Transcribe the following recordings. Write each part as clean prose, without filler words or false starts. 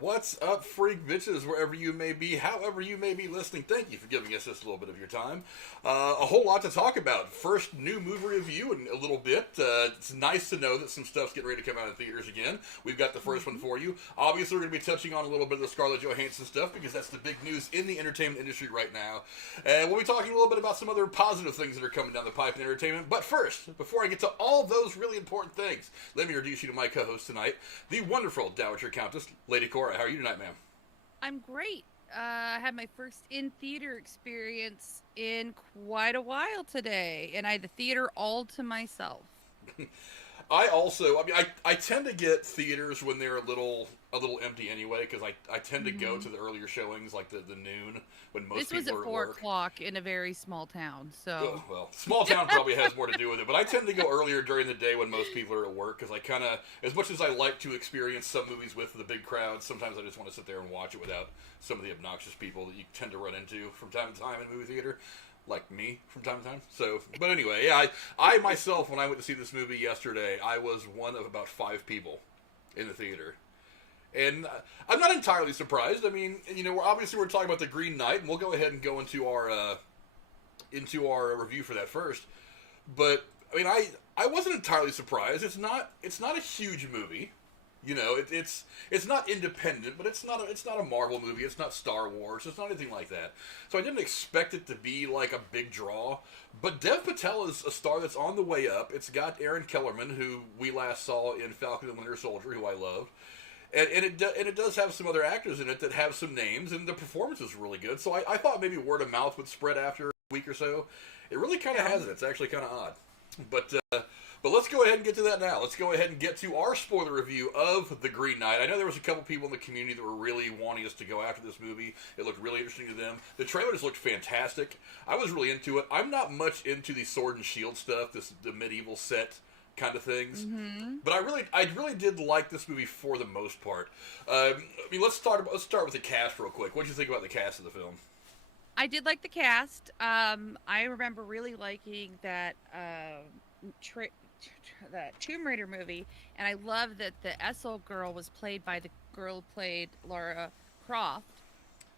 What's up, freak bitches, wherever you may be, however you may be listening? Thank you for giving us this little bit of your time. A whole lot to talk about. First new movie review in a little bit. It's nice to know that some stuff's getting ready to come out in theaters again. We've got the first one for you. Obviously, we're going to be touching on a little bit of the Scarlett Johansson stuff because that's the big news in the entertainment industry right now. And we'll be talking a little bit about some other positive things that are coming down the pipe in entertainment. But first, before I get to all those really important things, let me introduce you to my co-host tonight, the wonderful Dowager Countess, Lady Cora. How are you tonight, ma'am? I'm great. I had my first in-theater experience in quite a while today, and I had the theater all to myself. I tend to get theaters when they're a little empty anyway, because I tend to go hmm to the earlier showings, like the noon, when most This was people at are at four work. o'clock in a very small town, so. Well, small town probably has more to do with it, but I tend to go earlier during the day when most people are at work, because I kind of, as much as I like to experience some movies with the big crowds, sometimes I just want to sit there and watch it without some of the obnoxious people that you tend to run into from time to time in a movie theater. Like me from time to time. So, but anyway, yeah, I myself, when I went to see this movie yesterday, I was one of about 5 people in the theater. And I'm not entirely surprised. I mean, we're talking about The Green Knight, and we'll go ahead and go into our review for that first. But I mean, I wasn't entirely surprised. It's not a huge movie. It's not independent, but it's not a Marvel movie. It's not Star Wars. It's not anything like that. So I didn't expect it to be like a big draw. But Dev Patel is a star that's on the way up. It's got Aaron Kellerman, who we last saw in Falcon and the Winter Soldier, who I loved. And it does have some other actors in it that have some names, and the performance is really good. So I thought maybe word of mouth would spread after a week or so. It really kind of Yeah. hasn't. It's actually kind of odd. But let's go ahead and get to that now. Let's go ahead and get to our spoiler review of The Green Knight. I know there was a couple people in the community that were really wanting us to go after this movie. It looked really interesting to them. The trailer just looked fantastic. I was really into it. I'm not much into the sword and shield stuff, the medieval set kind of things. hmm But I really did like this movie for the most part. Let's start with the cast real quick. What did you think about the cast of the film? I did like the cast. I remember really liking that Tomb Raider movie, and I love that the Essel girl was played by the girl who played Lara Croft.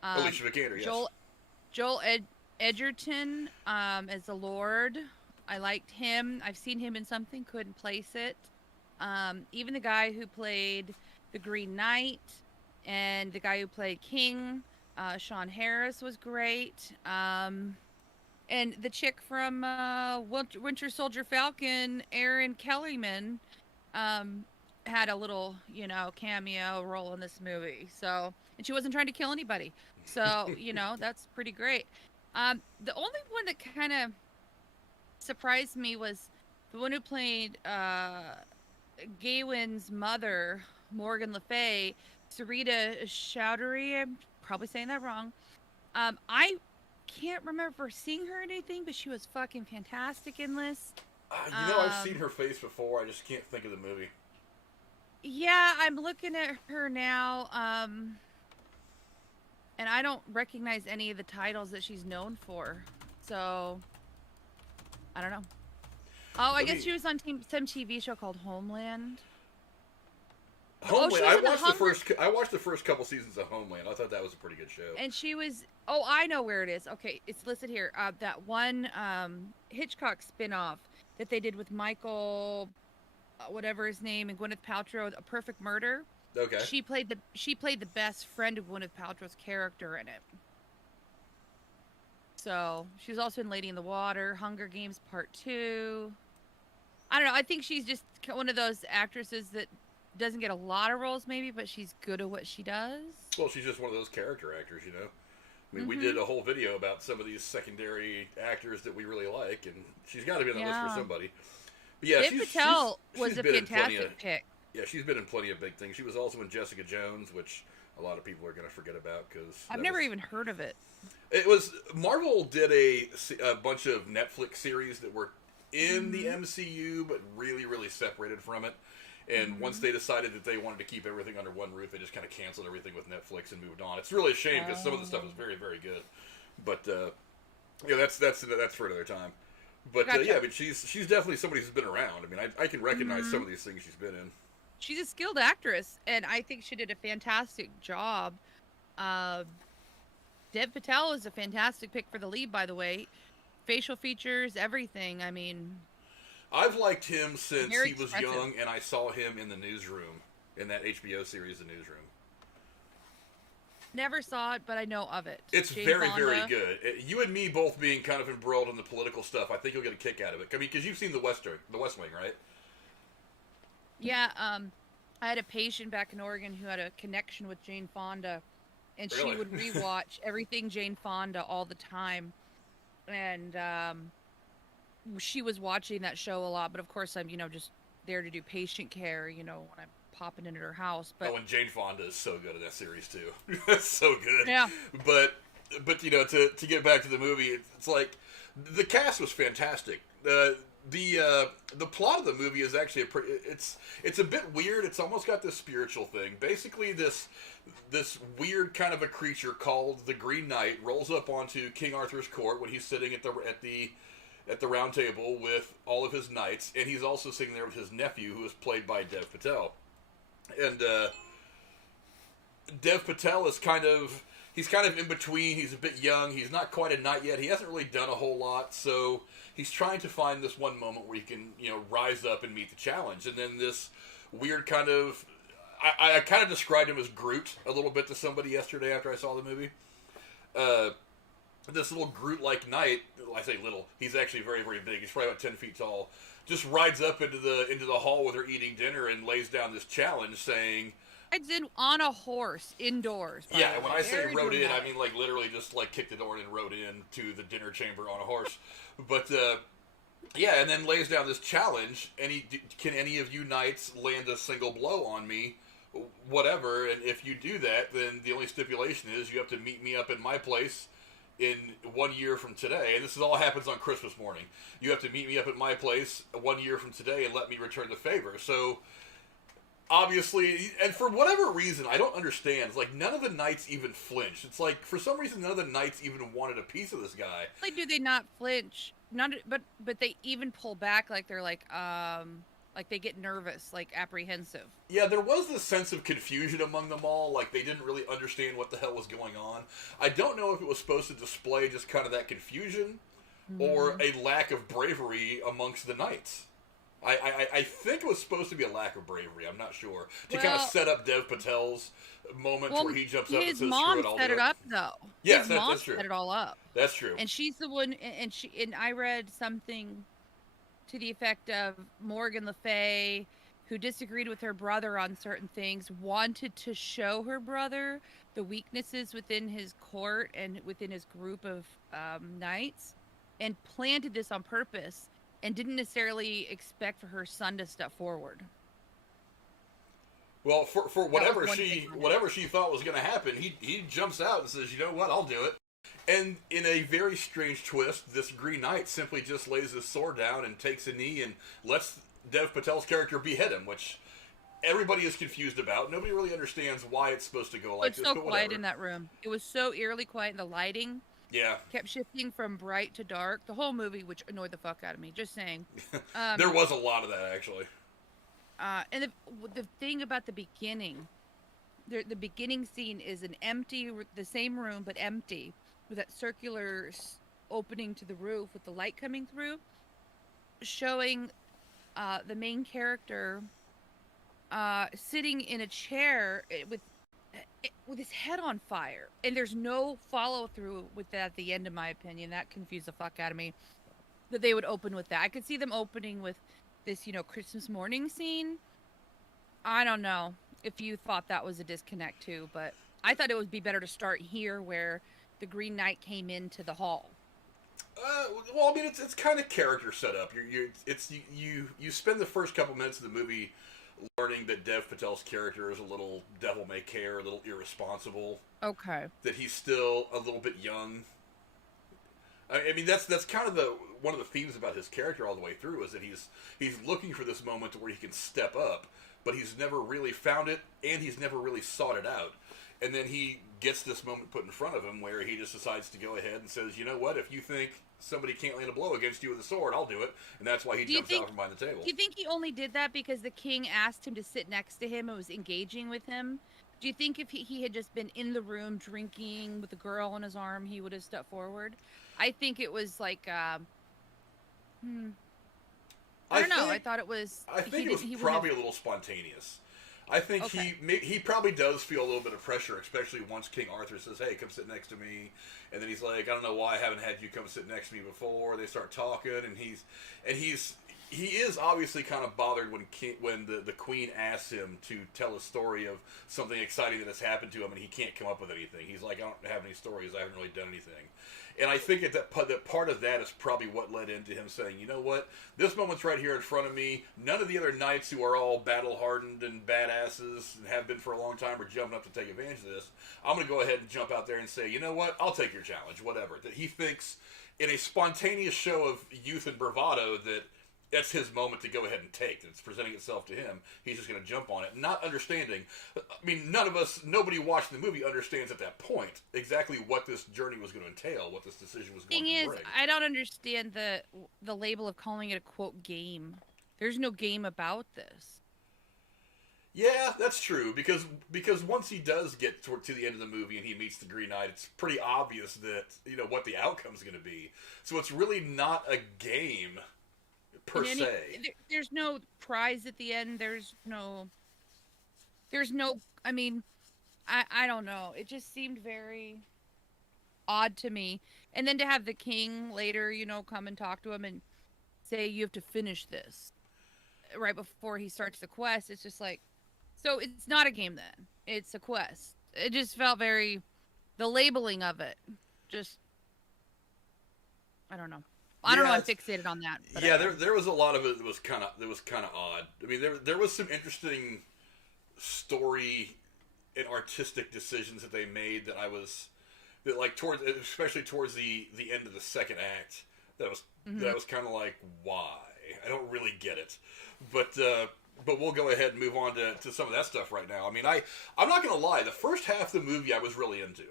Um, Alicia Vikander, yes. Joel Edgerton as the Lord. I liked him. I've seen him in something, couldn't place it. Even the guy who played the Green Knight and the guy who played King, Sean Harris was great. And the chick from Winter Soldier Falcon, Erin Kellyman, um, had a little, cameo role in this movie. So, and she wasn't trying to kill anybody. So, that's pretty great. The only one that kind of surprised me was the one who played Gawain's mother, Morgan Le Fay, Sarita Chowdhury. I'm probably saying that wrong. I can't remember seeing her in anything, but she was fucking fantastic in this. I've seen Um, her face before. I just can't think of the movie. yeah, I'm looking at her now, and I don't recognize any of the titles that she's known for. So I don't know. Oh, I Let guess me she was on some TV show called Homeland. Oh, she Homeland. was I in the watched the Hunger, first. I watched the first couple seasons of Homeland. I thought that was a pretty good show. and she was. Oh, I know where it is. Okay, it's listed here. That one Hitchcock spinoff that they did with Michael, whatever his name, and Gwyneth Paltrow, A Perfect Murder. Okay. She played the best friend of Gwyneth Paltrow's character in it. So she was also in Lady in the Water, Hunger Games Part Two. I don't know. I think she's just one of those actresses that doesn't get a lot of roles, maybe, but she's good at what she does. Well, she's just one of those character actors. I mean, we Mm-hmm. did a whole video about some of these secondary actors that we really like, and she's got to be on the list for Yeah. somebody. But yeah, Dev Patel she's was a been in plenty of fantastic pick. yeah, she's been in plenty of big things. She was also in Jessica Jones, which a lot of people are going to forget about because I've never even heard of it. it was Marvel did a bunch of Netflix series that were in the Mm-hmm. MCU, but really, really separated from it. And once Mm-hmm. they decided that they wanted to keep everything under one roof, they just kind of canceled everything with Netflix and moved on. It's really a shame because some of the stuff Oh, is very, very good. But that's for another time. But yeah, gotcha. I mean, she's definitely somebody who's been around. I mean, I can recognize Mm-hmm. some of these things she's been in. she's a skilled actress, and I think she did a fantastic job. Uh, Dev Patel is a fantastic pick for the lead, by the way. Facial features, everything. I mean, I've liked him since very he was expressive. young, and I saw him in The Newsroom, in that HBO series, The Newsroom. Never saw it, but I know of it. It's Jane very, Fonda. very good. You and me both being kind of embroiled in the political stuff, I think you'll get a kick out of it. I mean, because you've seen The West Wing, right? Yeah, I had a patient back in Oregon who had a connection with Jane Fonda, and Really? she would rewatch everything Jane Fonda all the time. And she was watching that show a lot, but of course I'm, just there to do patient care, when I'm popping into her house. But And Jane Fonda is so good in that series too. That's so good. Yeah. But to get back to the movie, it's like the cast was fantastic. The plot of the movie is actually it's a bit weird. It's almost got this spiritual thing. Basically, this weird kind of a creature called the Green Knight rolls up onto King Arthur's court when he's sitting at the round table with all of his knights, and he's also sitting there with his nephew, who is played by Dev Patel. And Dev Patel is kind of in between. He's a bit young. He's not quite a knight yet. He hasn't really done a whole lot, so he's trying to find this one moment where he can, rise up and meet the challenge. And then this weird kind of... I kind of described him as Groot a little bit to somebody yesterday after I saw the movie. This little Groot-like knight, I say little, he's actually very, very big. He's probably about 10 feet tall. Just rides up into the hall where they're eating dinner and lays down this challenge saying... rides in on a horse, indoors. Yeah, when I say rode in, I mean like literally just like kicked the door in and rode in to the dinner chamber on a horse. But yeah, and then lays down this challenge. Can any of you knights land a single blow on me? Whatever, and if you do that, then the only stipulation is you have to meet me up in my place in 1 year from today. And this all happens on Christmas morning. You have to meet me up at my place 1 year from today and let me return the favor. So obviously, and for whatever reason, I don't understand. It's like none of the knights even flinched. It's like for some reason none of the knights even wanted a piece of this guy. Like, do they not flinch? But they even pull back, like they're like they get nervous, like apprehensive. Yeah, there was this sense of confusion among them all. Like they didn't really understand what the hell was going on. I don't know if it was supposed to display just kind of that confusion or a lack of bravery amongst the knights. I think it was supposed to be a lack of bravery. I'm not sure. To kind of set up Dev Patel's moments where he jumps up and says, his mom set it up, though. Yes, his mom that's true. set it all up. That's true. And she's the one, and I read something to the effect of Morgan Le Fay, who disagreed with her brother on certain things, wanted to show her brother the weaknesses within his court and within his group of knights, and planted this on purpose, and didn't necessarily expect for her son to step forward. Well, for whatever she thought was going to happen, he jumps out and says, "You know what? I'll do it." And in a very strange twist, this Green Knight simply just lays his sword down and takes a knee and lets Dev Patel's character behead him, which everybody is confused about. Nobody really understands why it's supposed to go like this. It's so quiet in that room. It was so eerily quiet, and the lighting kept shifting from bright to dark. The whole movie, which annoyed the fuck out of me. Just saying. There was a lot of that, actually. And the thing about the beginning, the beginning scene is the same room, but empty, with that circular opening to the roof with the light coming through, showing the main character sitting in a chair with his head on fire, and there's no follow through with that at the end. In my opinion, that confused the fuck out of me. That they would open with that. I could see them opening with this, Christmas morning scene. I don't know if you thought that was a disconnect too, but I thought it would be better to start here where the Green Knight came into the hall. Well, I mean, it's kind of character setup. You spend the first couple minutes of the movie learning that Dev Patel's character is a little devil-may-care, a little irresponsible. Okay. That he's still a little bit young. I mean, that's kind of one of the themes about his character all the way through, is that he's looking for this moment where he can step up, but he's never really found it, and he's never really sought it out. and then he gets this moment put in front of him where he just decides to go ahead and says, you know what, if you think somebody can't land a blow against you with a sword, I'll do it. And that's why he jumps out from behind the table. Do you think he only did that because the king asked him to sit next to him and was engaging with him? Do you think if he had just been in the room drinking with a girl on his arm, he would have stepped forward? I think it was like, I don't know. I thought it was... I think it was probably a little spontaneous. I think he probably does feel a little bit of pressure, especially once King Arthur says, hey, come sit next to me. And then he's like, I don't know why I haven't had you come sit next to me before. They start talking, and he is obviously kind of bothered when the queen asks him to tell a story of something exciting that has happened to him, and he can't come up with anything. He's like, I don't have any stories. I haven't really done anything. And I think that part of that is probably what led into him saying, you know what, this moment's right here in front of me. None of the other knights who are all battle-hardened and badasses and have been for a long time are jumping up to take advantage of this. I'm going to go ahead and jump out there and say, you know what, I'll take your challenge, whatever. That he thinks, in a spontaneous show of youth and bravado, that that's his moment to go ahead and take. It's presenting itself to him. He's just going to jump on it, not understanding. I mean, nobody watching the movie understands at that point exactly what this journey was going to entail, what this decision was going to bring. I don't understand the label of calling it a, quote, game. There's no game about this. Yeah, that's true, because once he does get to the end of the movie and he meets the Green Knight, it's pretty obvious that, you know, what the outcome's going to be. So it's really not a game per se. There's no prize at the end. There's no, I mean, I don't know. It just seemed very odd to me. And then to have the king later, you know, come and talk to him and say, you have to finish this right before he starts the quest. It's just like, so it's not a game then. It's a quest. It just felt very, the labeling of it, just, I don't know. I don't know. I'm fixated on that. But yeah, there was a lot of it that was kind of odd. I mean, there was some interesting story and artistic decisions that they made that especially towards the end of the second act, that was kind of like, why? I don't really get it, but we'll go ahead and move on to some of that stuff right now. I mean, I'm not gonna lie, the first half of the movie I was really into.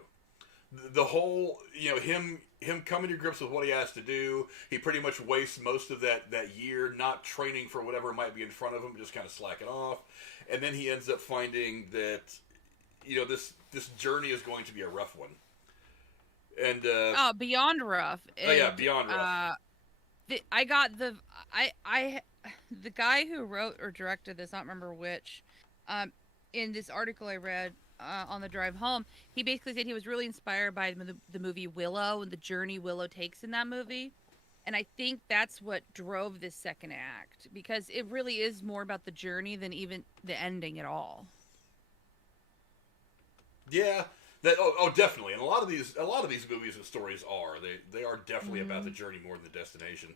The whole, you know, him coming to grips with what he has to do. He pretty much wastes most of that year not training for whatever might be in front of him, just kind of slacking off. And then he ends up finding that, you know, this journey is going to be a rough one. And beyond rough. And, beyond rough. The guy who wrote or directed this, I don't remember which, in this article I read on the drive home, he basically said he was really inspired by the movie Willow and the journey Willow takes in that movie. And I think that's what drove this second act, because it really is more about the journey than even the ending at all. Yeah, definitely. And a lot of these movies and stories they are definitely about the journey more than the destination.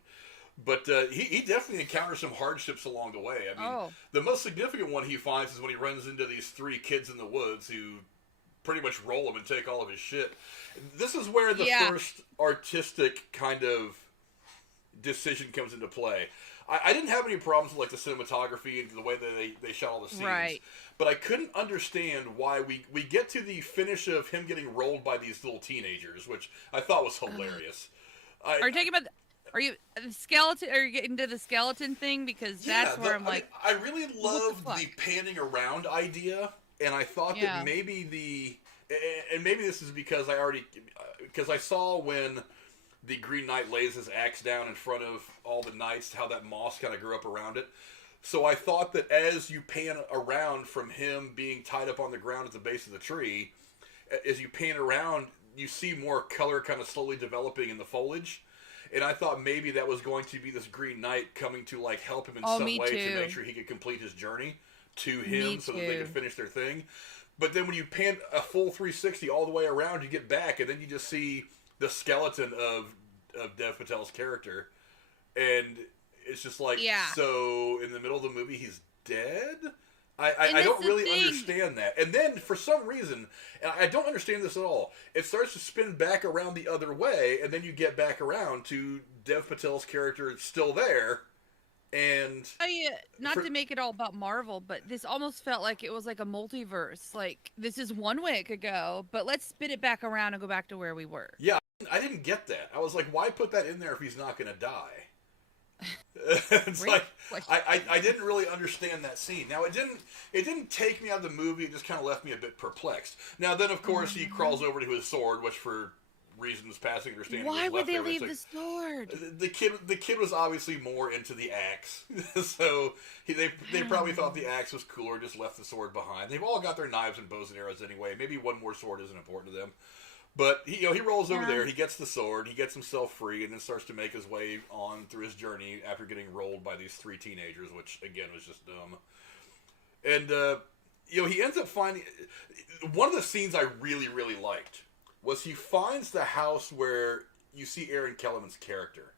But he definitely encounters some hardships along the way. I mean, the most significant one he finds is when he runs into these three kids in the woods who pretty much roll him and take all of his shit. This is where the first artistic kind of decision comes into play. I didn't have any problems with, like, the cinematography and the way that they shot all the scenes. Right. But I couldn't understand why we get to the finish of him getting rolled by these little teenagers, which I thought was hilarious. Are you talking about... Are you the skeleton? Are you getting to the skeleton thing? Because that's where I'm like, I really love the panning around idea, and I thought that maybe maybe this is because I saw when the Green Knight lays his axe down in front of all the knights, how that moss kind of grew up around it. So I thought that as you pan around from him being tied up on the ground at the base of the tree, as you pan around, you see more color kind of slowly developing in the foliage. And I thought maybe that was going to be this Green Knight coming to, like, help him in some way to make sure he could complete his journey to him so that they could finish their thing. But then when you pan a full 360 all the way around, you get back, and then you just see the skeleton of Dev Patel's character. And it's just like, so in the middle of the movie, he's dead? I don't really understand that. And then, for some reason, and I don't understand this at all, it starts to spin back around the other way, and then you get back around to Dev Patel's character still there, And Not to make it all about Marvel, but this almost felt like it was like a multiverse. Like, this is one way it could go, but let's spin it back around and go back to where we were. yeah, I didn't get that. I was like, why put that in there if he's not going to die? It's Great like question. I didn't really understand that scene. Now it didn't take me out of the movie. It just kind of left me a bit perplexed. Now then, of course, he crawls over to his sword, which for reasons passing understanding. Why would they leave like, the sword? The kid was obviously more into the axe, so they probably thought the axe was cooler. Just left the sword behind. They've all got their knives and bows and arrows anyway. Maybe one more sword isn't important to them. But he rolls over there. He gets the sword. He gets himself free, and then starts to make his way on through his journey after getting rolled by these 3 teenagers, which again was just dumb. And he ends up finding one of the scenes I really really liked was he finds the house where you see Aaron Kellerman's character.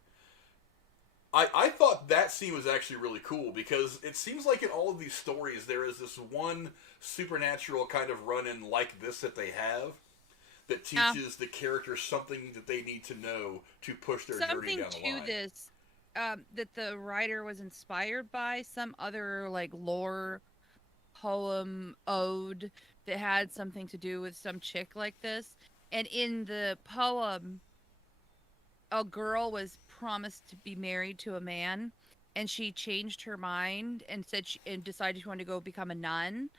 I thought that scene was actually really cool because it seems like in all of these stories there is this one supernatural kind of run-in like this that they have that teaches the characters something that they need to know to push their journey down the line. Something to this, that the writer was inspired by some other like lore poem ode that had something to do with some chick like this. And in the poem, a girl was promised to be married to a man, and she changed her mind and said and decided she wanted to go become a nun.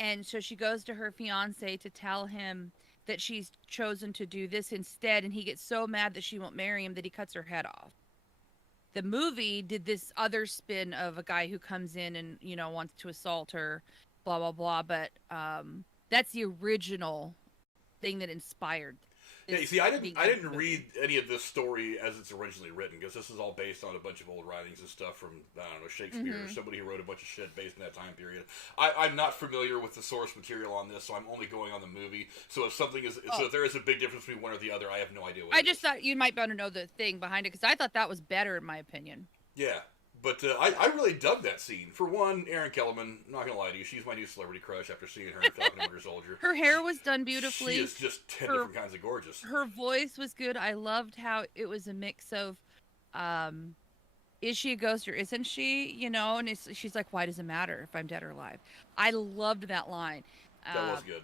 And so she goes to her fiance to tell him that she's chosen to do this instead, and he gets so mad that she won't marry him that he cuts her head off. The movie did this other spin of a guy who comes in and, wants to assault her, blah, blah, blah, but that's the original thing that inspired. Yeah, you see, I didn't read any of this story as it's originally written because this is all based on a bunch of old writings and stuff from, I don't know, Shakespeare or somebody who wrote a bunch of shit based in that time period. I'm not familiar with the source material on this, so I'm only going on the movie. So if if there is a big difference between one or the other, I have no idea what I just thought you might better know the thing behind it because I thought that was better in my opinion. Yeah. But I really dug that scene. For one, Erin Kellerman, not going to lie to you, she's my new celebrity crush after seeing her in Falcon and Winter Soldier. Her hair was done beautifully. She is just 10 different kinds of gorgeous. Her voice was good. I loved how it was a mix of, is she a ghost or isn't she? And she's like, why does it matter if I'm dead or alive? I loved that line. That was good.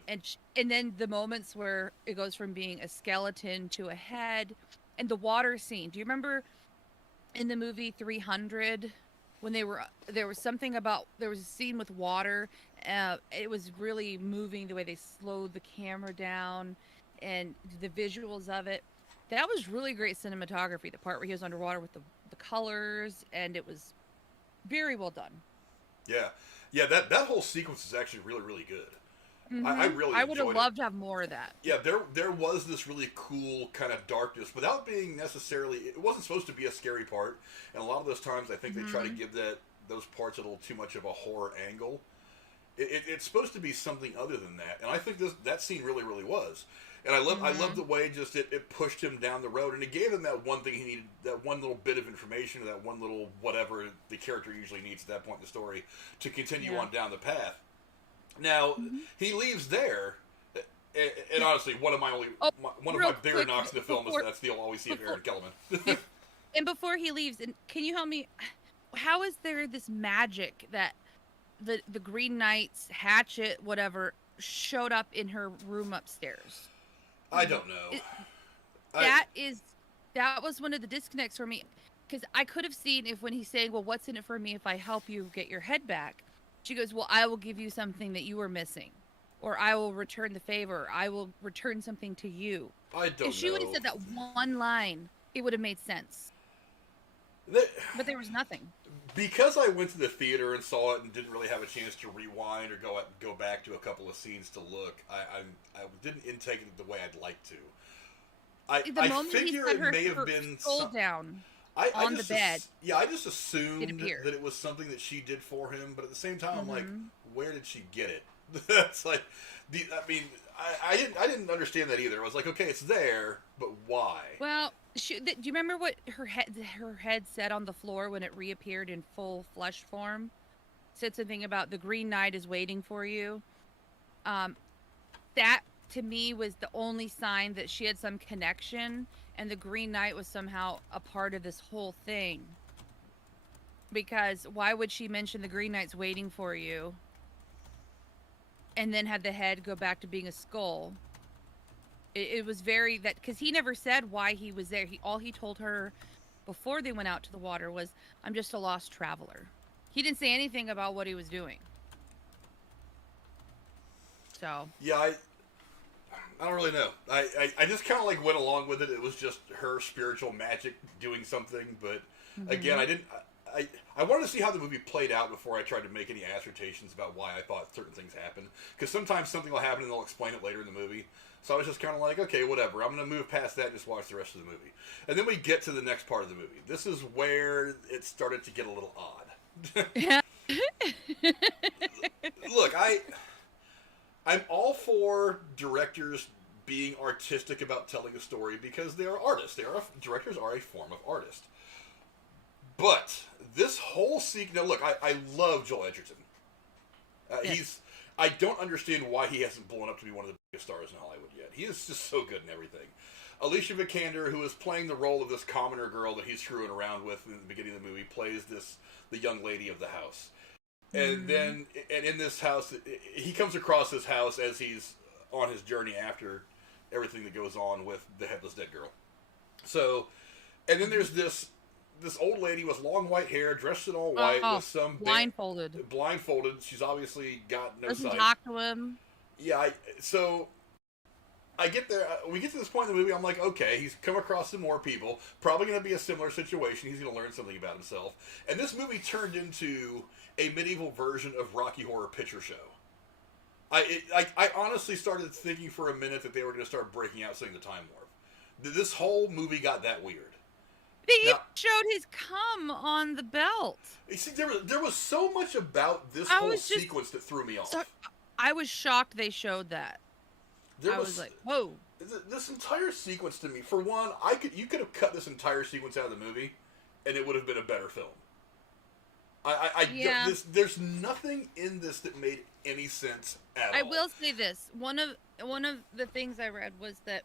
And then the moments where it goes from being a skeleton to a head, and the water scene. Do you remember in the movie 300 when there was a scene with water? It was really moving the way they slowed the camera down and the visuals of it. That was really great cinematography. The part where he was underwater with the colors, and it was very well done. Yeah, that whole sequence is actually really really good. I really I would have loved to have more of that. Yeah, there was this really cool kind of darkness without being necessarily. It wasn't supposed to be a scary part, and a lot of those times I think they try to give those parts a little too much of a horror angle. It's supposed to be something other than that, and I think that scene really really was. And I love the way just it pushed him down the road, and it gave him that one thing he needed, that one little bit of information, or that one little whatever the character usually needs at that point in the story to continue on down the path. Now he leaves there, and honestly, one of my bigger knocks in the film is that you'll always see Aaron Kellerman. And before he leaves, and can you help me? How is there this magic that the Green Knight's hatchet, whatever, showed up in her room upstairs? I don't know. That was one of the disconnects for me, because I could have seen if when he's saying, "Well, what's in it for me if I help you get your head back?" She goes, "Well, I will give you something that you were missing, or I will return the favor. I will return something to you." I don't know. If she would have said that one line, it would have made sense. But there was nothing. Because I went to the theater and saw it and didn't really have a chance to rewind or go back to a couple of scenes to look, I didn't intake it the way I'd like to. I figure it may have been down. On the bed. Yeah, I just assumed that it was something that she did for him, but at the same time, I'm like, where did she get it? That's like, I didn't understand that either. I was like, okay, it's there, but why? Well, do you remember what her head said on the floor when it reappeared in full flesh form? It said something about the Green Knight is waiting for you. That to me was the only sign that she had some connection, and the Green Knight was somehow a part of this whole thing. Because why would she mention the Green Knight's waiting for you and then have the head go back to being a skull? It was very that because he never said why he was there. All he told her before they went out to the water was, "I'm just a lost traveler." He didn't say anything about what he was doing. So Yeah, I don't really know. I just kind of like went along with it. It was just her spiritual magic doing something. But again, I didn't. I wanted to see how the movie played out before I tried to make any assertions about why I thought certain things happened. Because sometimes something will happen and they'll explain it later in the movie. So I was just kind of like, okay, whatever. I'm going to move past that and just watch the rest of the movie. And then we get to the next part of the movie. This is where it started to get a little odd. Look, I'm all for directors being artistic about telling a story because they are artists. Directors are a form of artist. But this whole sequence... Now, look, I love Joel Edgerton. Yes. I don't understand why he hasn't blown up to be one of the biggest stars in Hollywood yet. He is just so good in everything. Alicia Vikander, who is playing the role of this commoner girl that he's screwing around with in the beginning of the movie, plays the young lady of the house. And then, and in this house, he comes across this house as he's on his journey after everything that goes on with the Headless Dead Girl. So, and then there's this old lady with long white hair, dressed in all white, with some... blindfolded. Blindfolded. She's obviously got no Doesn't sight. talk to him. Yeah, so I get there. We get to this point in the movie. I'm like, okay, he's come across some more people. Probably going to be a similar situation. He's going to learn something about himself. And this movie turned into a medieval version of Rocky Horror Picture Show. I honestly started thinking for a minute that they were going to start breaking out saying the Time Warp. This whole movie got that weird. They showed his cum on the belt. You see, there was so much about this whole sequence that threw me off. So, I was shocked they showed that. I was like, whoa. This entire sequence to me, for one, you could have cut this entire sequence out of the movie, and it would have been a better film. There's nothing in this that made any sense at all. I will say this: one of the things I read was that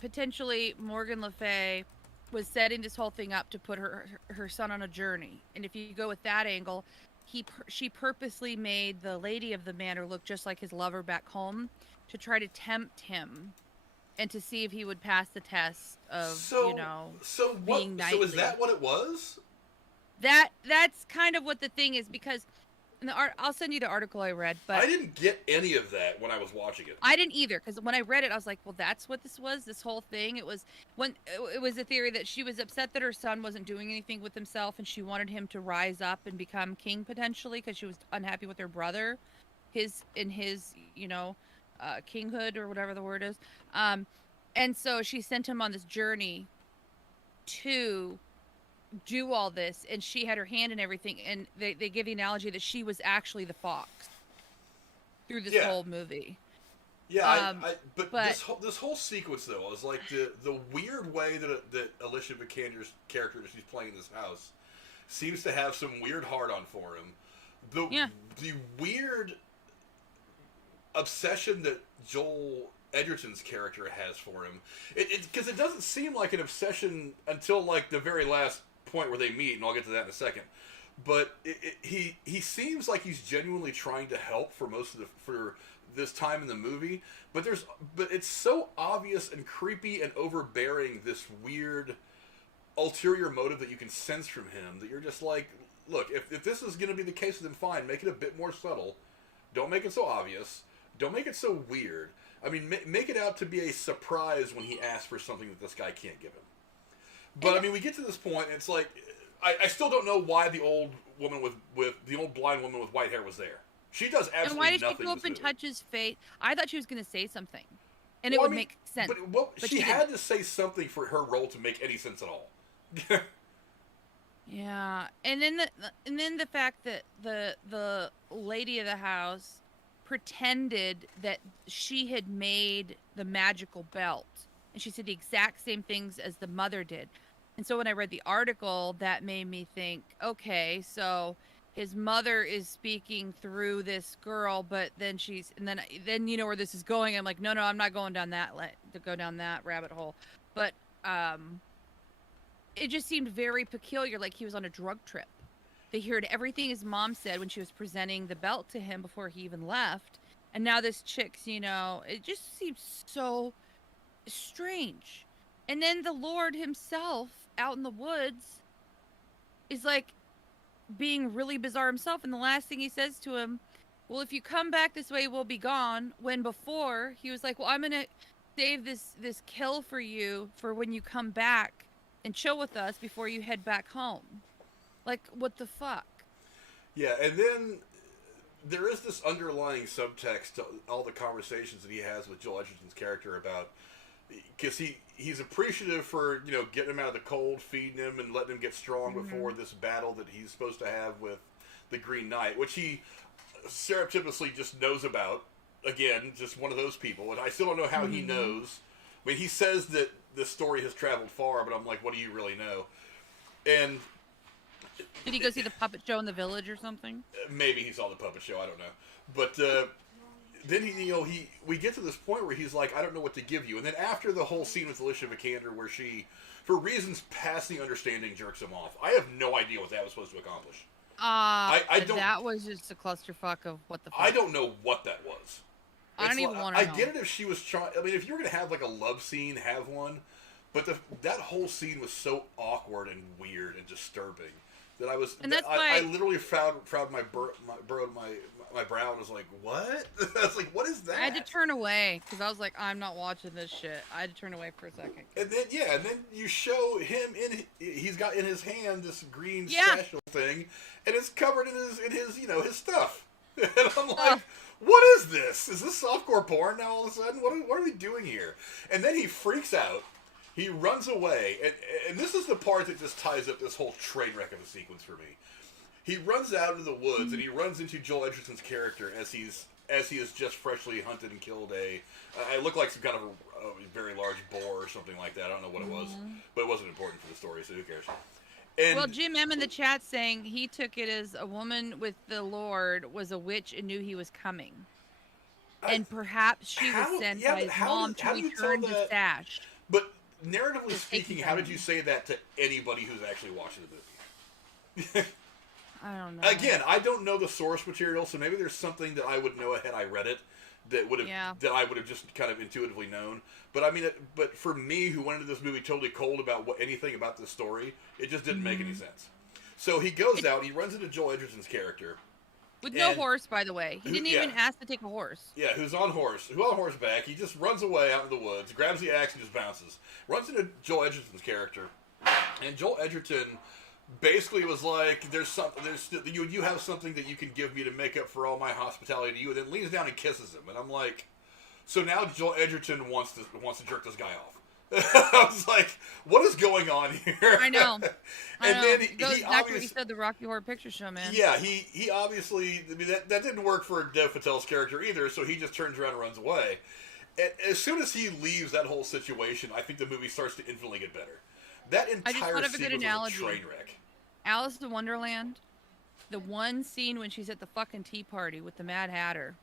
potentially Morgan Le Fay was setting this whole thing up to put her son on a journey, and if you go with that angle, she purposely made the lady of the manor look just like his lover back home to try to tempt him and to see if he would pass the test of being knightly. So is that what it was? That's kind of what the thing is, because I'll send you the article I read, but I didn't get any of that when I was watching it. I didn't either, because when I read it, I was like, well, that's what this was, this whole thing. It was a theory that she was upset that her son wasn't doing anything with himself, and she wanted him to rise up and become king potentially, because she was unhappy with her brother, his kinghood or whatever the word is. And so she sent him on this journey to do all this, and she had her hand in everything, and they give the analogy that she was actually the fox through this whole movie. Yeah, but this whole sequence though is like the weird way that Alicia Vikander's character that she's playing in this house seems to have some weird hard-on for him. The weird obsession that Joel Edgerton's character has for him, because it doesn't seem like an obsession until like the very last point where they meet, and I'll get to that in a second. But he seems like he's genuinely trying to help for this time in the movie. But it's so obvious and creepy and overbearing, this weird ulterior motive that you can sense from him, that you're just like, look, if this is going to be the case, then fine, make it a bit more subtle. Don't make it so obvious. Don't make it so weird. I mean, make it out to be a surprise when he asks for something that this guy can't give him. But I mean, we get to this point, and it's like, I still don't know why the old woman with the old blind woman with white hair was there. She does absolutely nothing. And why did she go up and touch his face? I thought she was going to say something, and it would make sense. But she had to say something for her role to make any sense at all. Yeah, and then the fact that the lady of the house pretended that she had made the magical belt, and she said the exact same things as the mother did. And so when I read the article, that made me think, okay, so his mother is speaking through this girl, but then then you know where this is going. I'm like, no, I'm not going down that rabbit hole. But it just seemed very peculiar, like he was on a drug trip. They heard everything his mom said when she was presenting the belt to him before he even left. And now this chick's, it just seems so strange. And then the Lord himself out in the woods is like being really bizarre himself. And the last thing he says to him, well, if you come back this way, we'll be gone. When before he was like, well, I'm going to save this kill for you for when you come back and chill with us before you head back home. Like, what the fuck? Yeah, and then there is this underlying subtext to all the conversations that he has with Joel Edgerton's character about, because he's appreciative for, getting him out of the cold, feeding him, and letting him get strong before this battle that he's supposed to have with the Green Knight, which he surreptitiously just knows about. Again, just one of those people, and I still don't know how he knows. I mean, he says that this story has traveled far, but I'm like, what do you really know? And did he go see the puppet show in the village or something? Maybe he saw the puppet show. I don't know. But then we get to this point where he's like, I don't know what to give you. And then after the whole scene with Alicia Vikander, where she, for reasons past the understanding, jerks him off. I have no idea what that was supposed to accomplish. I don't. That was just a clusterfuck of what the fuck. I don't know what that was. I don't even want to know. I get it if she was trying. I mean, if you were going to have like a love scene, have one. But that whole scene was so awkward and weird and disturbing that I was. And that's I literally frowned my brow and was like, "What?" I was like, "What is that?" I had to turn away because I was like, "I'm not watching this shit." I had to turn away for a second. And then you show him he's got in his hand this green satchel thing, and it's covered in his stuff. And I'm like, what is this? Is this softcore porn now all of a sudden? What are we doing here? And then he freaks out. He runs away, and this is the part that just ties up this whole train wreck of a sequence for me. He runs out into the woods, and he runs into Joel Edgerton's character as he has just freshly hunted and killed it looked like some kind of a very large boar or something like that. I don't know what it was, but it wasn't important for the story, so who cares? And, well, Jim M in the chat saying he took it as a woman with the Lord was a witch and knew he was coming. And perhaps she was sent by his mom to return the stash. But narratively speaking, how did you say that to anybody who's actually watching the movie? I don't know. Again, I don't know the source material, so maybe there's something that I would know had I read it that that I would have just kind of intuitively known. But I mean, but for me, who went into this movie totally cold about anything about this story, it just didn't make any sense. So he goes out, he runs into Joel Edgerton's character. With no horse, by the way. He didn't even ask to take a horse. Yeah, who's on horseback. He just runs away out in the woods, grabs the axe, and just bounces. Runs into Joel Edgerton's character. And Joel Edgerton basically was like, you have something that you can give me to make up for all my hospitality to you, and then leans down and kisses him. And I'm like, so now Joel Edgerton wants to jerk this guy off. I was like, what is going on here? I know. Then he exactly what you said, the Rocky Horror Picture Show, man. Yeah, he obviously, I mean, that didn't work for Dev Patel's character either, so he just turns around and runs away. As soon as he leaves that whole situation, I think the movie starts to infinitely get better. That entire sequence was a train wreck. Alice in Wonderland, the one scene when she's at the fucking tea party with the Mad Hatter.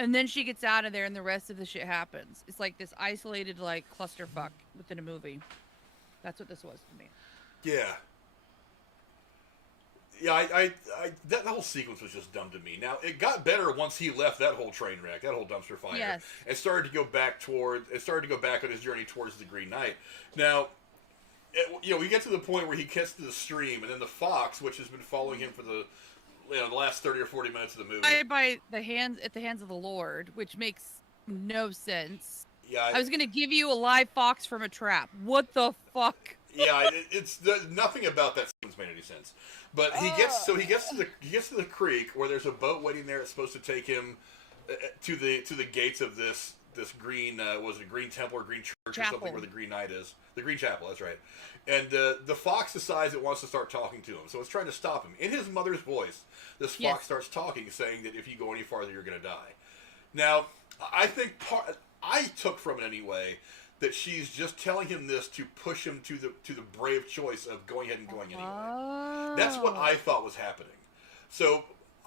And then she gets out of there and the rest of the shit happens. It's like this isolated, like, clusterfuck within a movie. That's what this was to me. Yeah. Yeah, that whole sequence was just dumb to me. Now, it got better once he left that whole train wreck, that whole dumpster fire. Yes. And started to go back on his journey towards the Green Knight. Now, we get to the point where he gets to the stream, and then the fox, which has been following him for the last 30 or 40 minutes of the movie. At the hands of the Lord, which makes no sense. Yeah, I was going to give you a live fox from a trap. What the fuck? Yeah, nothing about that sequence made any sense. But he gets to the creek where there's a boat waiting there. It's supposed to take him to the gates of this green Green Temple or Green Church Chapel. Or something where the Green Knight is. The Green Chapel, that's right. And the fox decides it wants to start talking to him, so it's trying to stop him. In his mother's voice, this fox starts talking, saying that if you go any farther, you're going to die. Now, I think I took from it anyway that she's just telling him this to push him to the brave choice of going ahead and going anyway. That's what I thought was happening. So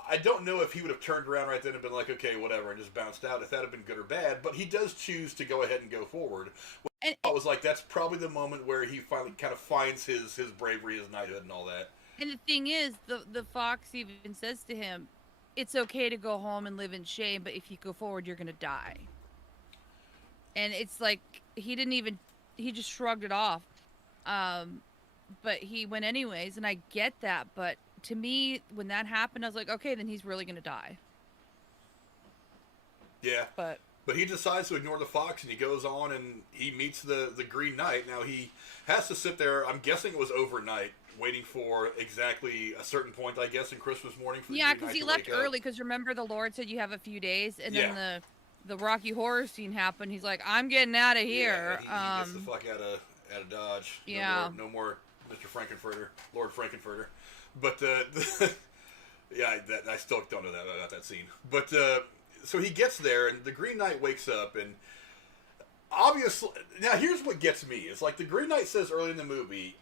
I don't know if he would have turned around right then and been like, okay, whatever, and just bounced out, if that had been good or bad, but he does choose to go ahead and go forward. And I was like, that's probably the moment where he finally kind of finds his bravery, his knighthood, and all that. And the thing is, the fox even says to him, it's okay to go home and live in shame, but if you go forward, you're going to die. And it's like, he just shrugged it off. But he went anyways, and I get that, but to me, when that happened, I was like, okay, then he's really going to die. Yeah. But he decides to ignore the fox, and he goes on, and he meets the Green Knight. Now, he has to sit there, I'm guessing it was overnight, waiting for exactly a certain point, I guess, in Christmas morning. For yeah, because he left early, because remember the Lord said you have a few days, and then the Rocky Horror scene happened. He's like, I'm getting out of here. Yeah, he gets the fuck out of Dodge. Yeah. No more Mr. Frankenfurter, Lord Frankenfurter. But, yeah, I still don't know about that scene. But, so he gets there, and the Green Knight wakes up, and obviously, now here's what gets me. It's like the Green Knight says early in the movie,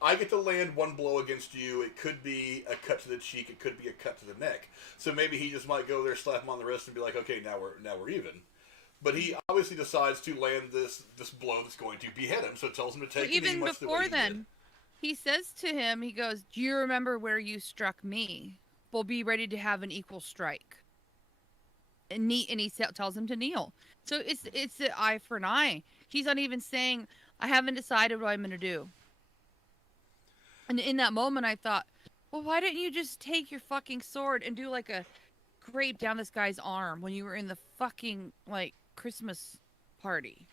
I get to land one blow against you. It could be a cut to the cheek. It could be a cut to the neck. So maybe he just might go there, slap him on the wrist, and be like, okay, now we're even. But he obviously decides to land this blow that's going to behead him, so it tells him to take it even before then. He says to him, he goes, do you remember where you struck me? Well, be ready to have an equal strike. And he tells him to kneel. So it's an eye for an eye. He's not even saying, I haven't decided what I'm going to do. And in that moment, I thought, well, why didn't you just take your fucking sword and do like a scrape down this guy's arm when you were in the fucking, like, Christmas party?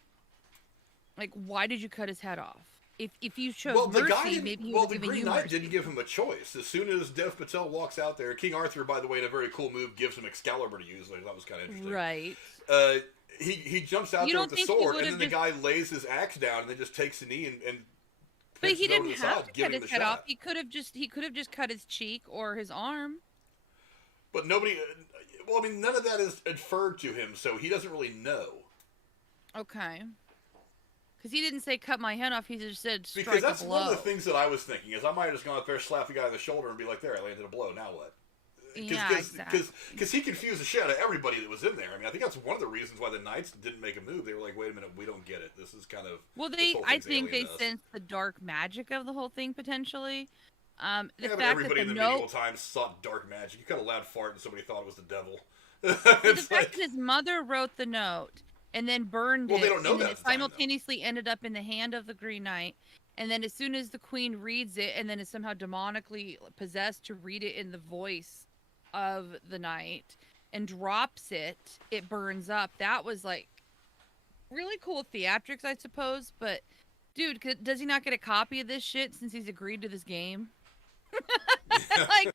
Like, why did you cut his head off? If you showed mercy, maybe he would have given you mercy. The Green Knight didn't give him a choice. As soon as Dev Patel walks out there, King Arthur, by the way, in a very cool move, gives him Excalibur to use. That was kind of interesting. Right. He jumps out there with the sword, and then the guy lays his axe down and then just takes a knee and but he didn't have to cut his head off. He could have just cut his cheek or his arm. But nobody. Well, I mean, none of that is inferred to him, so he doesn't really know. Okay. Because he didn't say cut my head off. He just said strike a blow. Because that's one of the things that I was thinking is I might have just gone up there, slap the guy on the shoulder, and be like, "There, I landed a blow. Now what?" Exactly. Because he confused the shit out of everybody that was in there. I mean, I think that's one of the reasons why the Knights didn't make a move. They were like, "Wait a minute, we don't get it. This is kind of." Well, I think they sensed the dark magic of the whole thing potentially. The but fact everybody that in the medieval times saw dark magic. You cut a loud fart and somebody thought it was the devil. The fact that his mother wrote the note and then burned it, they don't know and that then it simultaneously ended up in the hand of the Green Knight, and then as soon as the Queen reads it, and then is somehow demonically possessed to read it in the voice of the Knight and drops it, it burns up. That was like really cool theatrics, I suppose. But dude, does he not get a copy of this shit since he's agreed to this game? Like,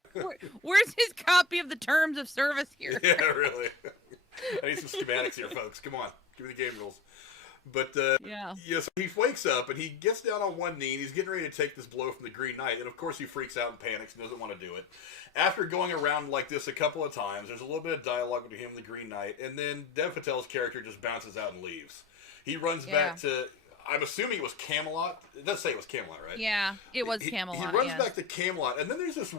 where's his copy of the terms of service here? Yeah, really. I need some schematics here, folks. Come on, give me the game rules. But yeah, so he wakes up and he gets down on one knee and he's getting ready to take this blow from the Green Knight, and of course he freaks out and panics and doesn't want to do it. After going around like this a couple of times, there's a little bit of dialogue between him and the Green Knight, and then Dev Patel's character just bounces out and leaves. He runs back to, I'm assuming it was Camelot. It does say it was Camelot, right? Yeah, it was Camelot. He runs back to Camelot, and then there's this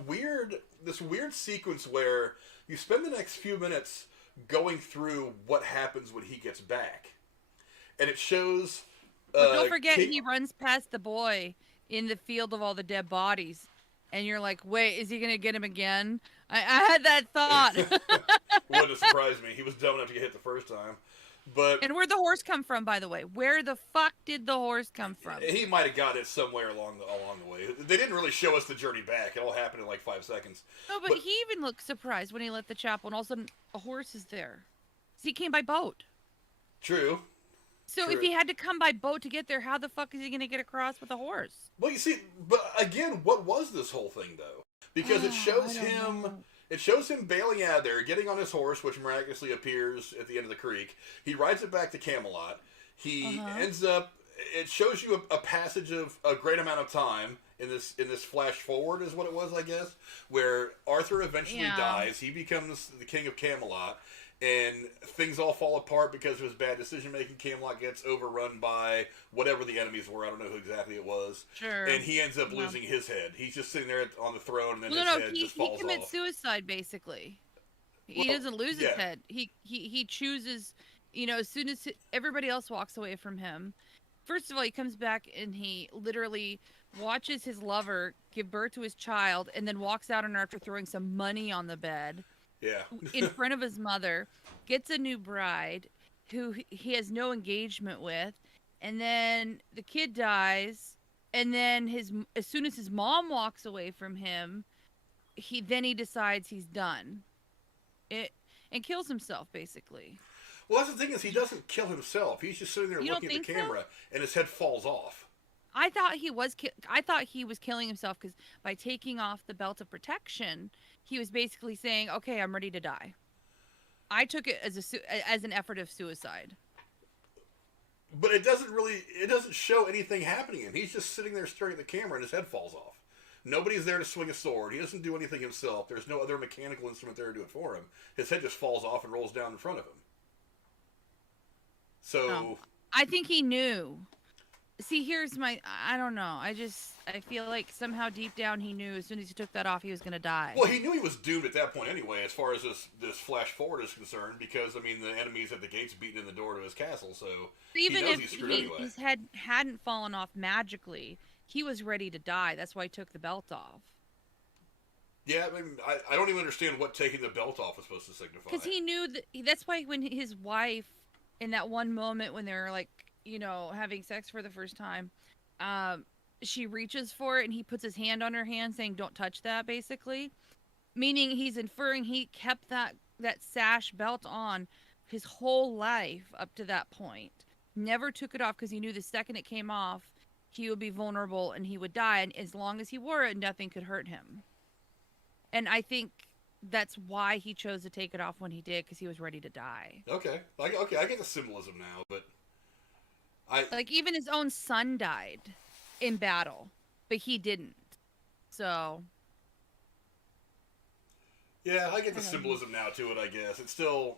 weird sequence where you spend the next few minutes going through what happens when he gets back. And it shows... But don't forget, he runs past the boy in the field of all the dead bodies. And you're like, wait, is he going to get him again? I had that thought. Wouldn't have surprised me. He was dumb enough to get hit the first time. And where'd the horse come from, by the way? Where the fuck did the horse come from? He might have got it somewhere along the way. They didn't really show us the journey back. It all happened in like 5 seconds. No, but he even looked surprised when he left the chapel, and all of a sudden a horse is there. So he came by boat. True. So if he had to come by boat to get there, how the fuck is he going to get across with a horse? Well, you see, but again, what was this whole thing, though? Because it shows him... Know. It shows him bailing out of there, getting on his horse, which miraculously appears at the end of the creek. He rides it back to Camelot. He ends up... It shows you a passage of a great amount of time in this flash forward, is what it was, I guess, where Arthur eventually dies. He becomes the king of Camelot. and things all fall apart because of his bad decision making. Camelot gets overrun by whatever the enemies were. I don't know who exactly it was. Sure. And he ends up losing his head. He's just sitting there on the throne, and then his head just falls off. He commits suicide, basically. He doesn't lose his head. He chooses, as soon as everybody else walks away from him. First of all, he comes back and he literally watches his lover give birth to his child, and then walks out on her after throwing some money on the bed. Yeah. In front of his mother, gets a new bride who he has no engagement with, and then the kid dies, and then as soon as his mom walks away from him, he decides he's done. And kills himself, basically. Well, that's the thing, is he doesn't kill himself. He's just sitting there looking at the camera, and his head falls off. I thought he was killing himself because by taking off the belt of protection, he was basically saying, "Okay, I'm ready to die." I took it as an effort of suicide. But it doesn't show anything happening, and he's just sitting there staring at the camera, and his head falls off. Nobody's there to swing a sword. He doesn't do anything himself. There's no other mechanical instrument there to do it for him. His head just falls off and rolls down in front of him. So I think he knew. See, I don't know. I feel like somehow deep down he knew as soon as he took that off, he was going to die. Well, he knew he was doomed at that point anyway, as far as this flash forward is concerned, because, the enemies at the gates beating in the door to his castle, so even he knows he's screwed anyway. His head hadn't fallen off magically, he was ready to die. That's why he took the belt off. Yeah, I don't even understand what taking the belt off was supposed to signify. Because he knew that's why when his wife, in that one moment when they're like, having sex for the first time, she reaches for it and he puts his hand on her hand saying, "Don't touch that," basically. Meaning he's inferring he kept that sash belt on his whole life up to that point. Never took it off because he knew the second it came off, he would be vulnerable and he would die. And as long as he wore it, nothing could hurt him. And I think that's why he chose to take it off when he did, because he was ready to die. Okay, I get the symbolism now, but even his own son died in battle, but he didn't. So yeah, I get the symbolism now to it. I guess it's still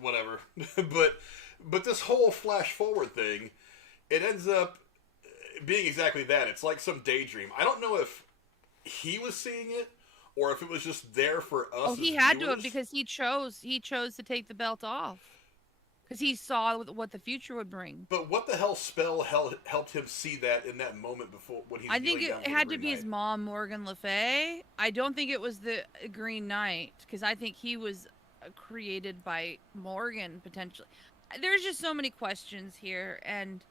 whatever, but this whole flash forward thing, it ends up being exactly that. It's like some daydream. I don't know if he was seeing it, or if it was just there for us. Oh, he had to have, because he chose to take the belt off. Because he saw what the future would bring. But what the hell spell helped him see that in that moment before when he? I think it had to be his mom, Morgan Le Fay. I don't think it was the Green Knight, because I think he was created by Morgan potentially. There's just so many questions here, and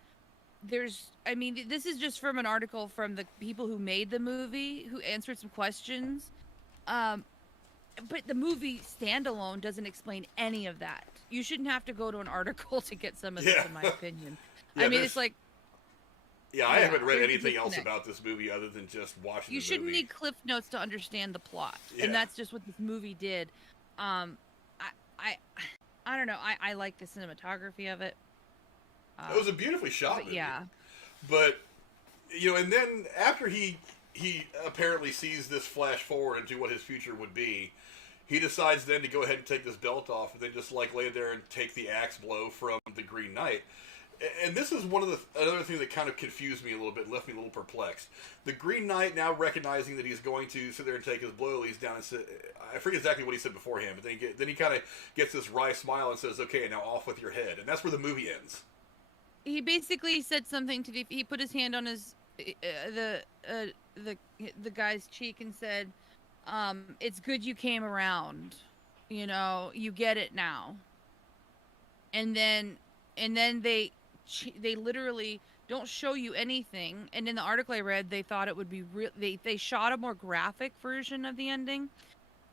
this is just from an article from the people who made the movie, who answered some questions. But the movie standalone doesn't explain any of that. You shouldn't have to go to an article to get some of this, in my opinion. It's like... Yeah, I haven't read anything else about this movie other than just watching the movie. You shouldn't need cliff notes to understand the plot. Yeah. And that's just what this movie did. I don't know. I like the cinematography of it. It was a beautifully shot movie. Yeah. But, and then after he apparently sees this flash forward into what his future would be, he decides then to go ahead and take this belt off and then just lay there and take the axe blow from the Green Knight. And this is another thing that kind of confused me a little bit and left me a little perplexed. The Green Knight, now recognizing that he's going to sit there and take his blow, leads down and says, I forget exactly what he said beforehand, but then he kind of gets this wry smile and says, "Okay, now off with your head." And that's where the movie ends. He basically said something he put his hand on his the guy's cheek and said, "It's good you came around. You get it now." And then they literally don't show you anything. And in the article I read, they thought it would be they shot a more graphic version of the ending,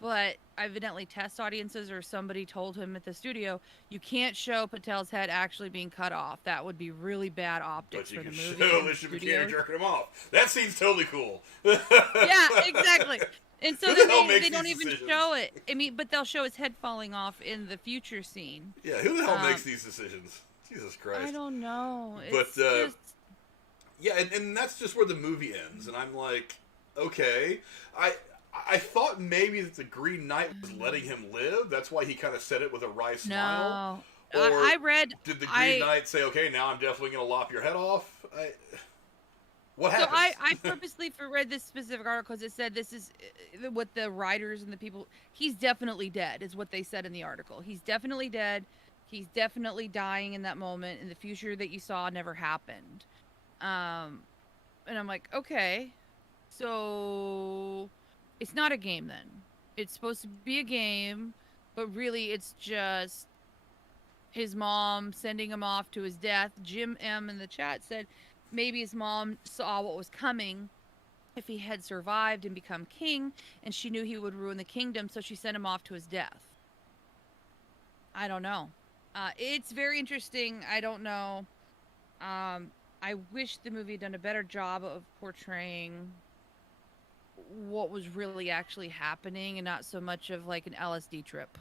but evidently test audiences or somebody told him at the studio, you can't show Patel's head actually being cut off. That would be really bad optics for the movie. But you can show Alicia Vikander jerking him off. That seems totally cool. Yeah, exactly. And so they don't even show it. But they'll show his head falling off in the future scene. Yeah, who the hell makes these decisions? Jesus Christ. I don't know. Yeah, and that's just where the movie ends. And I'm like, okay. I thought maybe that the Green Knight was letting him live. That's why he kind of said it with a wry smile. No, Or I read. did the Green Knight say, "Okay, now I'm definitely going to lop your head off"? What happened? So I purposely read this specific article because it said this is what the writers and the people. He's definitely dead, is what they said in the article. He's definitely dead. He's definitely dying in that moment, and the future that you saw never happened. And I'm like, okay, so it's not a game then. It's supposed to be a game, but really it's just his mom sending him off to his death. Jim M in the chat said maybe his mom saw what was coming if he had survived and become king, and she knew he would ruin the kingdom, so she sent him off to his death. I don't know. It's very interesting. I don't know. I wish the movie had done a better job of portraying what was really actually happening and not so much of like an LSD trip.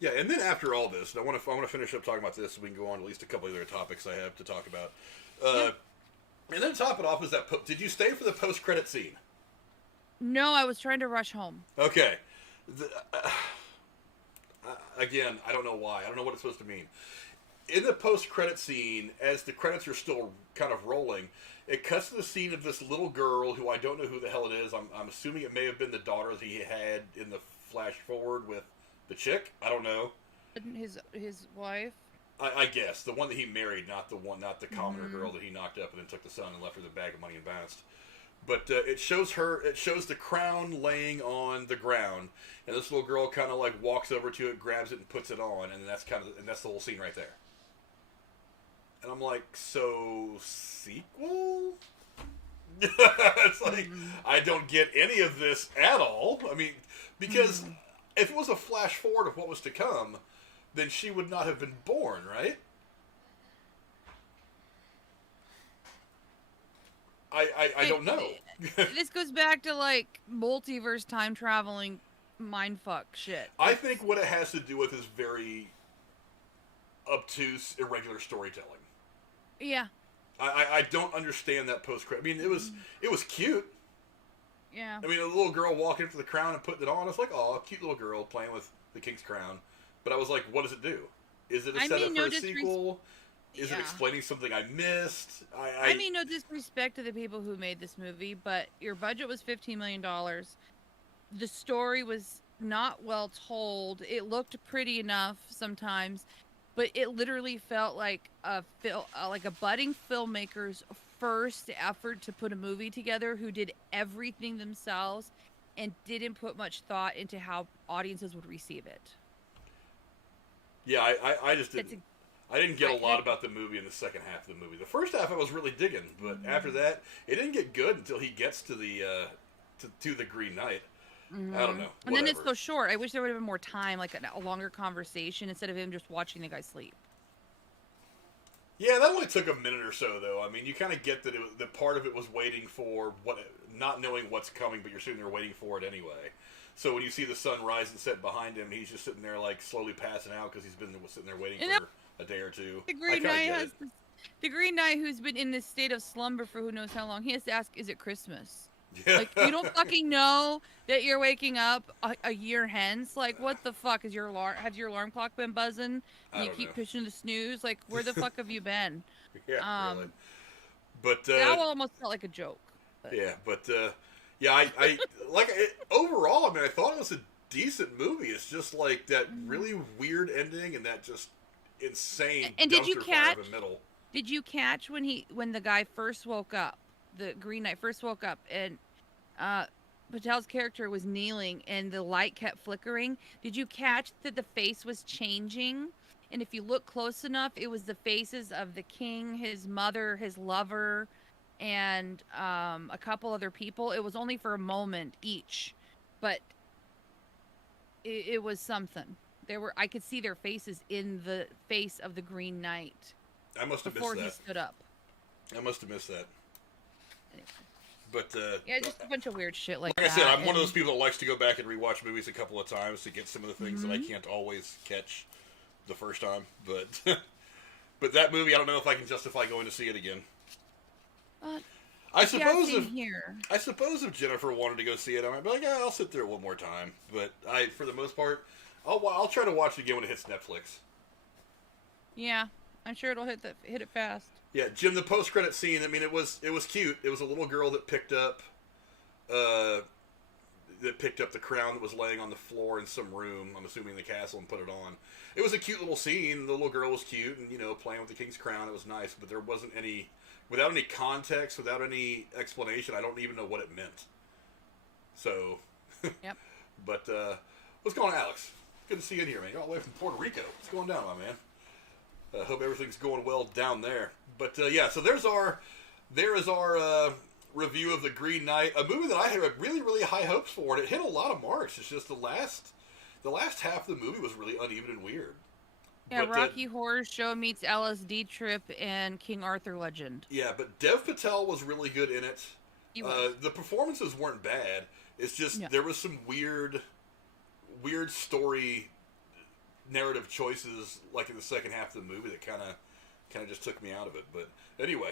Yeah, and then after all this, I want to finish up talking about this so we can go on to at least a couple of other topics I have to talk about. And then top it off is that, did you stay for the post-credit scene? No, I was trying to rush home. Okay. Again, I don't know why. I don't know what it's supposed to mean. In the post-credit scene, as the credits are still kind of rolling, it cuts to the scene of this little girl who I don't know who the hell it is. I'm assuming it may have been the daughter that he had in the flash forward with the chick. I don't know. His wife? I guess. The one that he married, not the commoner girl that he knocked up and then took the son and left her the bag of money and bounced. But it shows the crown laying on the ground, and this little girl kind of like walks over to it, grabs it, and puts it on, and that's the whole scene right there. And I'm like, so sequel? It's like I don't get any of this at all. I mean, because if it was a flash forward of what was to come, then she would not have been born, right? I don't know. This goes back to like multiverse time traveling mindfuck shit. I think what it has to do with is very obtuse, irregular storytelling. Yeah. I don't understand that post-credit. I mean, it was cute. Yeah. I mean, a little girl walking for the crown and putting it on. It's like, oh, a cute little girl playing with the king's crown. But I was like, what does it do? Is it a setup for a sequel? Is it explaining something I missed? I mean, no disrespect to the people who made this movie, but your budget was $15 million. The story was not well told. It looked pretty enough sometimes, but it literally felt like a budding filmmaker's first effort to put a movie together who did everything themselves and didn't put much thought into how audiences would receive it. Yeah, I just didn't. I didn't get a lot about the movie in the second half of the movie. The first half I was really digging, but after that, it didn't get good until he gets to the to the Green Knight. I don't know. And then it's so short. I wish there would have been more time, like a longer conversation instead of him just watching the guy sleep. Yeah, that only took a minute or so, though. I mean, you kind of get that that part of it was waiting for not knowing what's coming, but you're sitting there waiting for it anyway. So when you see the sun rise and set behind him, he's just sitting there like slowly passing out because he's been sitting there waiting for a day or two. The Green Knight who's been in this state of slumber for who knows how long, he has to ask, is it Christmas? Yeah. Like, you don't fucking know that you're waking up a year hence? Like, what the fuck? Has your alarm clock been buzzing? And you keep pushing the snooze? Like, where the fuck have you been? Yeah, really. But, that almost felt like a joke. But. Yeah, but, yeah, I overall, I mean, I thought it was a decent movie. It's just like that really weird ending and that just insane dumpster fire in the middle. Did you catch when the guy first woke up, the Green Knight first woke up, and Patel's character was kneeling and the light kept flickering? Did you catch that the face was changing? And if you look close enough, it was the faces of the king, his mother, his lover, and a couple other people. It was only for a moment each, but it was something. I could see their faces in the face of the Green Knight. I must have missed that. Before he stood up. I must have missed that. Anyway. But yeah, just a bunch of weird shit like that. Like I said, I'm one of those people that likes to go back and rewatch movies a couple of times to get some of the things that I can't always catch the first time. But but that movie, I don't know if I can justify going to see it again. I Yeah, suppose same if here. I suppose if Jennifer wanted to go see it, I might be like, yeah, I'll sit there one more time. But for the most part, I'll try to watch it again when it hits Netflix. Yeah, I'm sure it'll hit it fast. Yeah, Jim, the post credit scene. I mean, it was cute. It was a little girl that picked up uh, the crown that was laying on the floor in some room. I'm assuming the castle, and put it on. It was a cute little scene. The little girl was cute, and playing with the king's crown. It was nice, but there wasn't any, without any context, without any explanation. I don't even know what it meant. So, Yep. but what's going on, Alex? Good to see you in here, man. You're all the way from Puerto Rico. What's going down, my man? Hope everything's going well down there. But yeah, so there is our review of The Green Knight, a movie that I had really, really high hopes for, and it hit a lot of marks. It's just the last half of the movie was really uneven and weird. Yeah, but, Rocky Horror Show meets LSD Trip and King Arthur Legend. Yeah, but Dev Patel was really good in it. He was. The performances weren't bad. It's just there was some weird story narrative choices, like in the second half of the movie, that kind of just took me out of it. But anyway,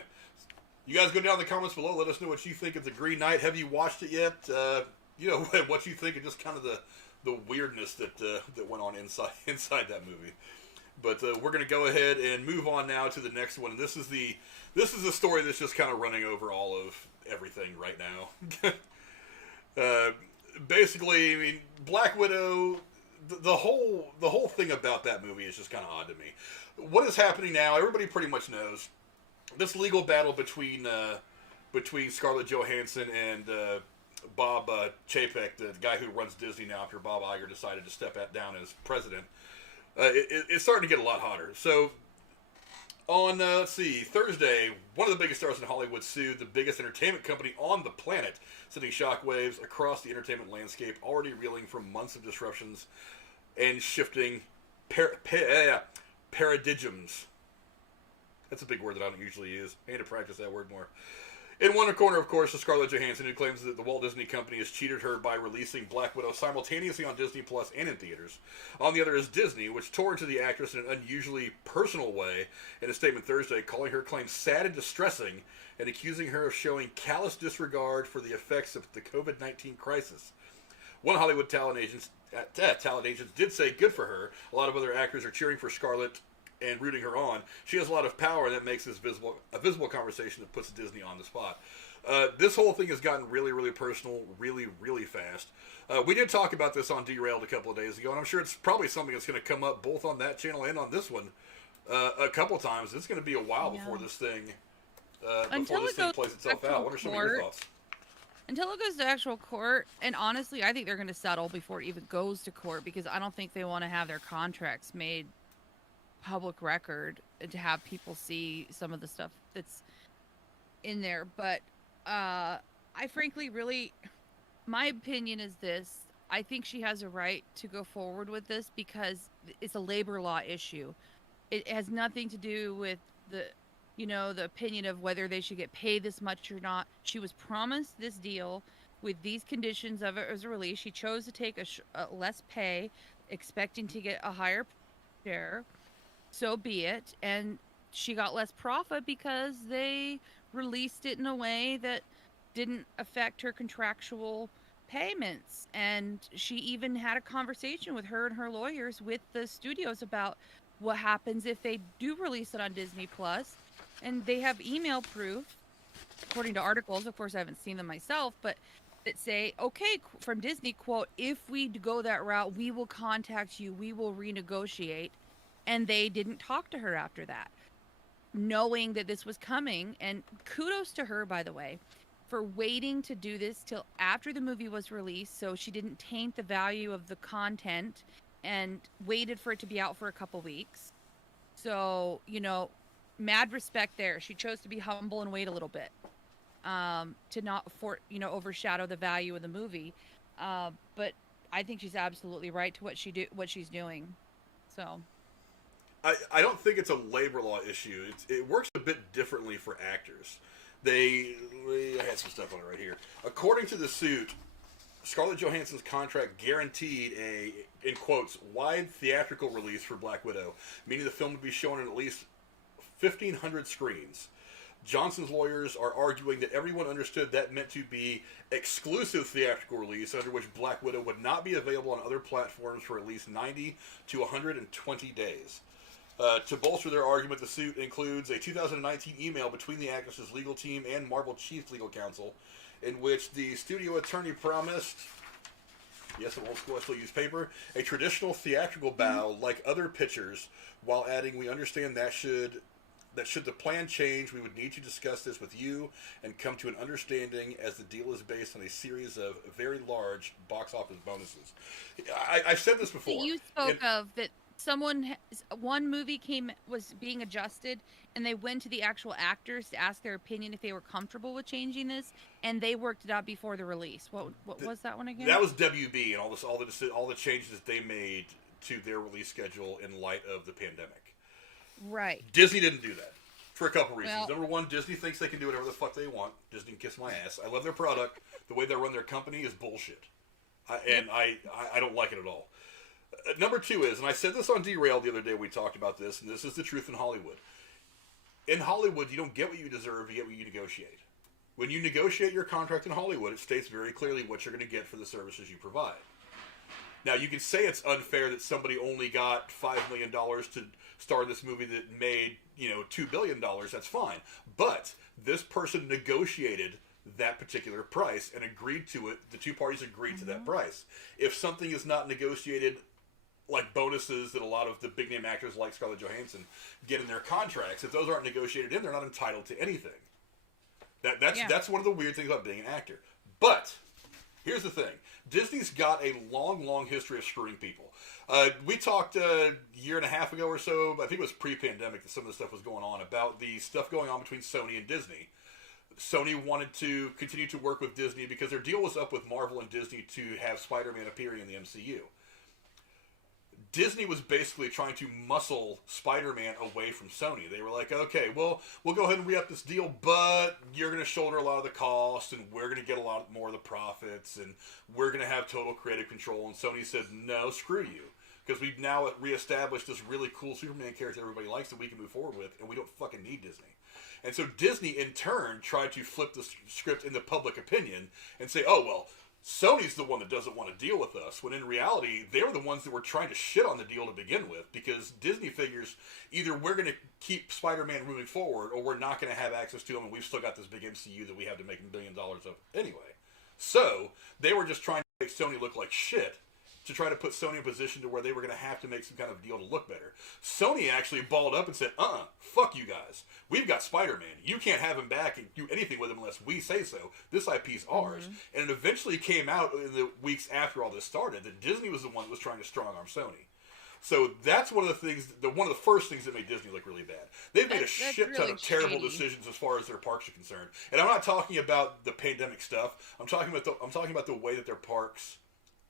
you guys go down in the comments below. Let us know what you think of The Green Knight. Have you watched it yet? What you think of just kind of the weirdness that went on inside that movie. But we're going to go ahead and move on now to the next one. This is the story that's just kind of running over all of everything right now. Basically, I mean, Black Widow. The whole thing about that movie is just kind of odd to me. What is happening now? Everybody pretty much knows this legal battle between Scarlett Johansson and Bob Chapek, the guy who runs Disney now after Bob Iger decided to step down as president. It's starting to get a lot hotter. So on Thursday, one of the biggest stars in Hollywood sued the biggest entertainment company on the planet, sending shockwaves across the entertainment landscape, already reeling from months of disruptions and shifting paradigms. That's a big word that I don't usually use. I need to practice that word more. In one corner, of course, is Scarlett Johansson, who claims that the Walt Disney Company has cheated her by releasing Black Widow simultaneously on Disney Plus and in theaters. On the other is Disney, which tore into the actress in an unusually personal way in a statement Thursday, calling her claims sad and distressing and accusing her of showing callous disregard for the effects of the COVID-19 crisis. One Hollywood talent agent did say, good for her. A lot of other actors are cheering for Scarlett and rooting her on. She has a lot of power, and that makes this a visible conversation that puts Disney on the spot. This whole thing has gotten really, really personal, really, really fast. We did talk about this on Derailed a couple of days ago, and I'm sure it's probably something that's going to come up both on that channel and on this one a couple times. It's going to be a while before this thing plays itself out. What are some of your thoughts? Until it goes to actual court, and honestly, I think they're going to settle before it even goes to court, because I don't think they want to have their contracts made public record and to have people see some of the stuff that's in there. But I frankly really, my opinion is this: I think she has a right to go forward with this because it's a labor law issue. It has nothing to do with the opinion of whether they should get paid this much or not. She was promised this deal with these conditions of it as a release. She chose to take a less pay, expecting to get a higher share. So be it. And she got less profit because they released it in a way that didn't affect her contractual payments. And she even had a conversation with her and her lawyers with the studios about what happens if they do release it on Disney Plus. And they have email proof, according to articles. Of course, I haven't seen them myself, but that say, okay, from Disney, quote, if we go that route, we will contact you. We will renegotiate. And they didn't talk to her after that, knowing that this was coming. And kudos to her, by the way, for waiting to do this till after the movie was released, so she didn't taint the value of the content, and waited for it to be out for a couple weeks. So, mad respect there. She chose to be humble and wait a little bit, to not overshadow the value of the movie. But I think she's absolutely right to what she's doing. So I don't think it's a labor law issue. It works a bit differently for actors. I had some stuff on it right here. According to the suit, Scarlett Johansson's contract guaranteed a, in quotes, wide theatrical release for Black Widow, meaning the film would be shown in at least 1,500 screens. Johnson's lawyers are arguing that everyone understood that meant to be exclusive theatrical release, under which Black Widow would not be available on other platforms for at least 90 to 120 days. To bolster their argument, the suit includes a 2019 email between the actress's legal team and Marvel chief legal counsel, in which the studio attorney promised, yes, an old school, I still use paper, a traditional theatrical bow like other pitchers, while adding, we understand that should the plan change, we would need to discuss this with you and come to an understanding, as the deal is based on a series of very large box office bonuses. I've said this before. You spoke of that one movie was being adjusted, and they went to the actual actors to ask their opinion if they were comfortable with changing this, and they worked it out before the release. What was that one again? That was WB and all the changes that they made to their release schedule in light of the pandemic. Right. Disney didn't do that for a couple reasons. Well, Number one, Disney thinks they can do whatever the fuck they want. Disney can kiss my ass. I love their product. The way they run their company is bullshit. I don't like it at all. Number two is, and I said this on Derailed the other day, we talked about this, and this is the truth in Hollywood. In Hollywood, you don't get what you deserve, you get what you negotiate. When you negotiate your contract in Hollywood, it states very clearly what you're going to get for the services you provide. Now, you can say it's unfair that somebody only got $5 million to star in this movie that made, $2 billion. That's fine. But this person negotiated that particular price and agreed to it. The two parties agreed to that price. If something is not negotiated, like bonuses that a lot of the big name actors like Scarlett Johansson get in their contracts, if those aren't negotiated in, they're not entitled to anything. That's one of the weird things about being an actor. But here's the thing. Disney's got a long, long history of screwing people. We talked a year and a half ago or so, I think it was pre-pandemic that some of this stuff was going on, about the stuff going on between Sony and Disney. Sony wanted to continue to work with Disney because their deal was up with Marvel and Disney to have Spider-Man appearing in the MCU. Disney was basically trying to muscle Spider-Man away from Sony. They were like, okay, well, we'll go ahead and re-up this deal, but you're going to shoulder a lot of the costs, and we're going to get a lot more of the profits, and we're going to have total creative control. And Sony said, no, screw you, because we've now reestablished this really cool Superman character everybody likes that we can move forward with, and we don't fucking need Disney. And so Disney, in turn, tried to flip the script in the public opinion and say, oh, well, Sony's the one that doesn't want to deal with us, when in reality, they were the ones that were trying to shit on the deal to begin with, because Disney figures either we're going to keep Spider-Man moving forward, or we're not going to have access to him, and we've still got this big MCU that we have to make $1 billion of anyway. So, they were just trying to make Sony look like shit, to try to put Sony in a position to where they were going to have to make some kind of deal to look better. Sony actually balled up and said, fuck you guys. We've got Spider-Man. You can't have him back and do anything with him unless we say so. This IP's ours. And it eventually came out in the weeks after all this started that Disney was the one that was trying to strong-arm Sony. So that's one of the things, one of the first things that made Disney look really bad. They've made a shit ton of terrible decisions as far as their parks are concerned. And I'm not talking about the pandemic stuff. I'm talking about the way that their parks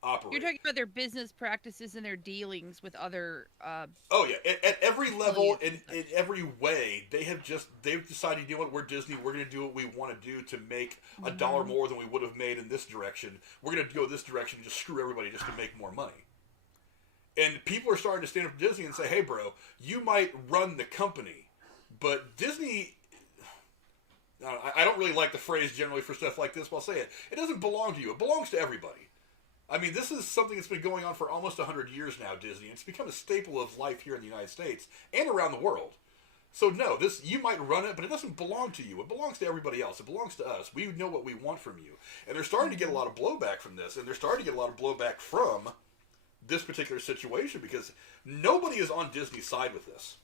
operate. You're talking about their business practices and their dealings with other oh yeah, at every level and in every way, they've decided, you know what, we're Disney, we're going to do what we want to do to make $1 more than we would have made in this direction. We're going to go this direction and just screw everybody just to make more money. And people are starting to stand up to Disney and say, hey bro, you might run the company, but Disney, I don't really like the phrase generally for stuff like this, but I'll say it. It doesn't belong to you. It belongs to everybody. I mean, this is something that's been going on for almost 100 years now, Disney. It's become a staple of life here in the United States and around the world. So no, you might run it, but it doesn't belong to you. It belongs to everybody else. It belongs to us. We know what we want from you. And they're starting to get a lot of blowback from this, and they're starting to get a lot of blowback from this particular situation because nobody is on Disney's side with this.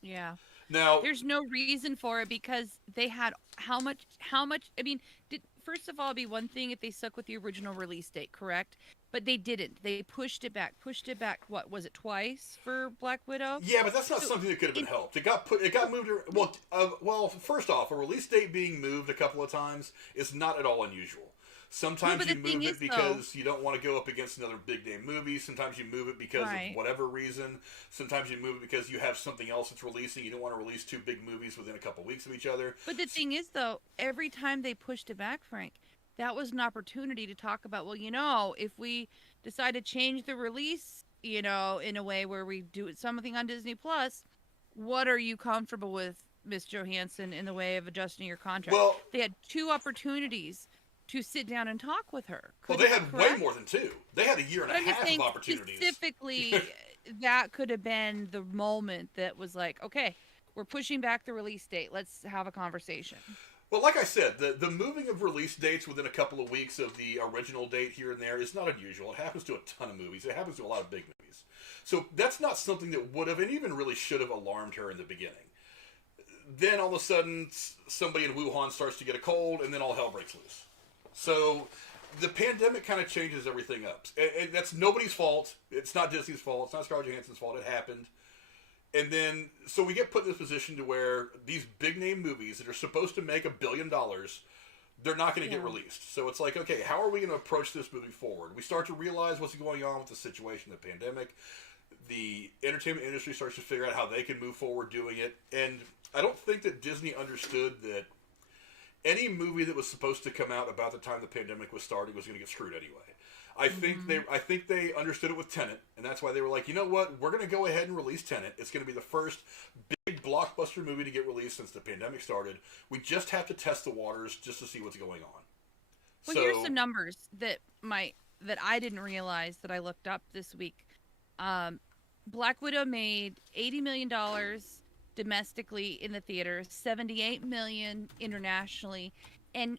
Yeah. Now, there's no reason for it because they had how much, I mean, first of all, it'd be one thing if they stuck with the original release date, correct? But they didn't. They pushed it back, what was it, twice for Black Widow? Yeah, but that's not something that could have been helped. It got moved. Well, first off, a release date being moved a couple of times is not at all unusual. Sometimes you move it because you don't want to go up against another big name movie. Sometimes you move it because of whatever reason. Sometimes you move it because you have something else that's releasing. You don't want to release two big movies within a couple weeks of each other. But the thing is, though, every time they pushed it back, Frank, that was an opportunity to talk about, well, if we decide to change the release, in a way where we do something on Disney Plus, what are you comfortable with Miss Johansson, in the way of adjusting your contract? Well, They had 2 opportunities to sit down and talk with her. Well, they had way more than 2. They had a year and a half of opportunities. Specifically, that could have been the moment that was like, okay, we're pushing back the release date. Let's have a conversation. Well, like I said, the moving of release dates within a couple of weeks of the original date here and there is not unusual. It happens to a ton of movies. It happens to a lot of big movies. So that's not something that would have, and even really should have, alarmed her in the beginning. Then all of a sudden, somebody in Wuhan starts to get a cold, and then all hell breaks loose. So the pandemic kind of changes everything up. And that's nobody's fault. It's not Disney's fault. It's not Scarlett Johansson's fault. It happened. And then, so we get put in this position to where these big name movies that are supposed to make $1 billion, they're not going to get released. So it's like, okay, how are we going to approach this movie forward? We start to realize what's going on with the situation, the pandemic. The entertainment industry starts to figure out how they can move forward doing it. And I don't think that Disney understood that any movie that was supposed to come out about the time the pandemic was starting was going to get screwed anyway. I think they understood it with Tenet, and that's why they were like, you know what, we're going to go ahead and release Tenet. It's going to be the first big blockbuster movie to get released since the pandemic started. We just have to test the waters just to see what's going on. Well, here's some numbers that I didn't realize that I looked up this week. Black Widow made $80 million domestically in the theaters, $78 million internationally, and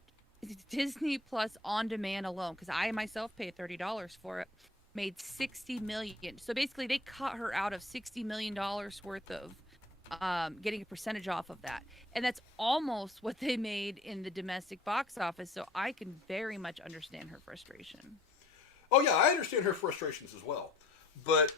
Disney Plus on demand alone, because I myself paid $30 for it, made $60 million. So basically, they cut her out of $60 million worth of getting a percentage off of that, and that's almost what they made in the domestic box office. So I can very much understand her frustration. Oh yeah, I understand her frustrations as well, but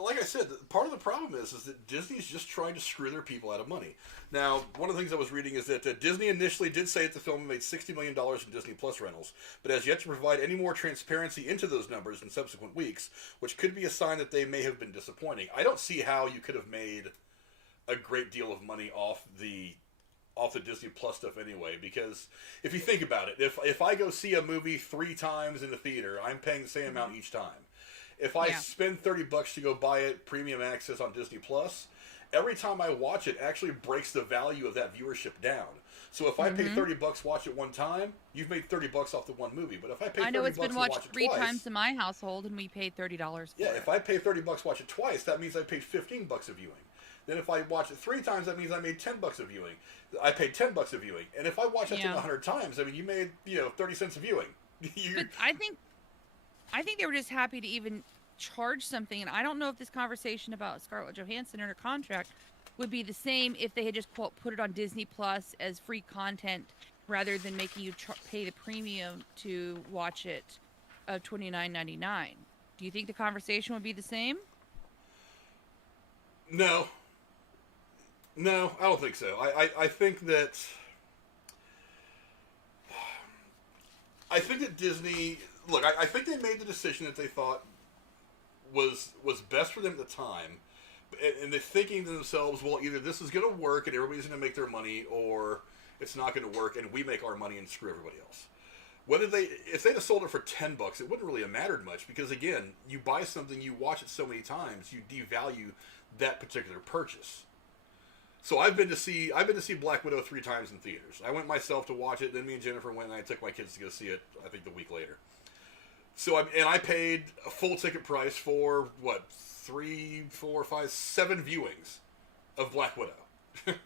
like I said, part of the problem is that Disney's just trying to screw their people out of money. Now, one of the things I was reading is that Disney initially did say that the film made $60 million in Disney Plus rentals, but has yet to provide any more transparency into those numbers in subsequent weeks, which could be a sign that they may have been disappointing. I don't see how you could have made a great deal of money off the Disney Plus stuff anyway, because if you think about it, if I go see a movie 3 times in the theater, I'm paying the same amount each time. If I spend $30 to go buy it premium access on Disney Plus, every time I watch it actually breaks the value of that viewership down. So if I pay $30 watch it one time, you've made $30 off the one movie. But if I pay $30 I know it's been watched watch it 3 twice, times in my household, and we paid $30 for it. if I pay $30 watch it twice, that means I paid $15 a viewing. Then if I watch it 3 times, that means I made $10 a viewing. I paid $10 a viewing. And if I watch that thing 100 times, I mean, you made 30 cents a viewing. But I think they were just happy to even charge something, and I don't know if this conversation about Scarlett Johansson and her contract would be the same if they had just quote put it on Disney Plus as free content rather than making you pay the premium to watch it of $29.99. Do you think the conversation would be the same? No, I don't think so. I think that Disney, look, I think they made the decision that they thought was best for them at the time, and they're thinking to themselves, well, either this is going to work and everybody's going to make their money, or it's not going to work and we make our money and screw everybody else. If they'd have sold it for $10, it wouldn't really have mattered much, because again, you buy something, you watch it so many times, you devalue that particular purchase. So I've been to see Black Widow 3 times in theaters. I went myself to watch it, then me and Jennifer went, and I took my kids to go see it, I think the week later. So I paid a full ticket price for, 3, 4, 5, 7 viewings of Black Widow.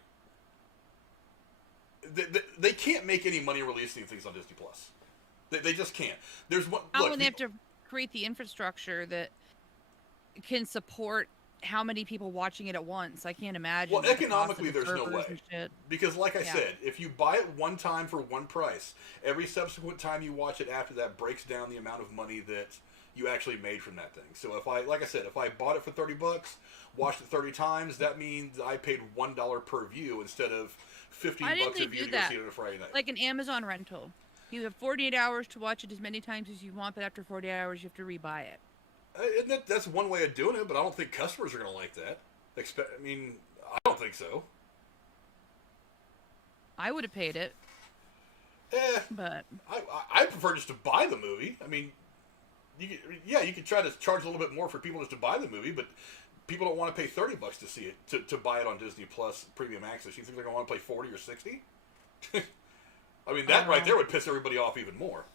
they can't make any money releasing things on Disney Plus. They just can't. There's one. They have to create the infrastructure that can support how many people watching it at once. I can't imagine. Well, economically, there's no way. Because, like I said, if you buy it one time for one price, every subsequent time you watch it after that breaks down the amount of money that you actually made from that thing. So if I bought it for $30, watched it 30 times, that means I paid $1 per view instead of $15 a view to go see it on a Friday night. Like an Amazon rental. You have 48 hours to watch it as many times as you want, but after 48 hours, you have to rebuy it. That's one way of doing it, but I don't think customers are going to like that. I don't think so. I would have paid it. But I prefer just to buy the movie. I mean, you could try to charge a little bit more for people just to buy the movie, but people don't want to pay $30 to see it, to buy it on Disney Plus Premium Access. You think they're going to want to pay 40 or 60? I mean, that right there would piss everybody off even more.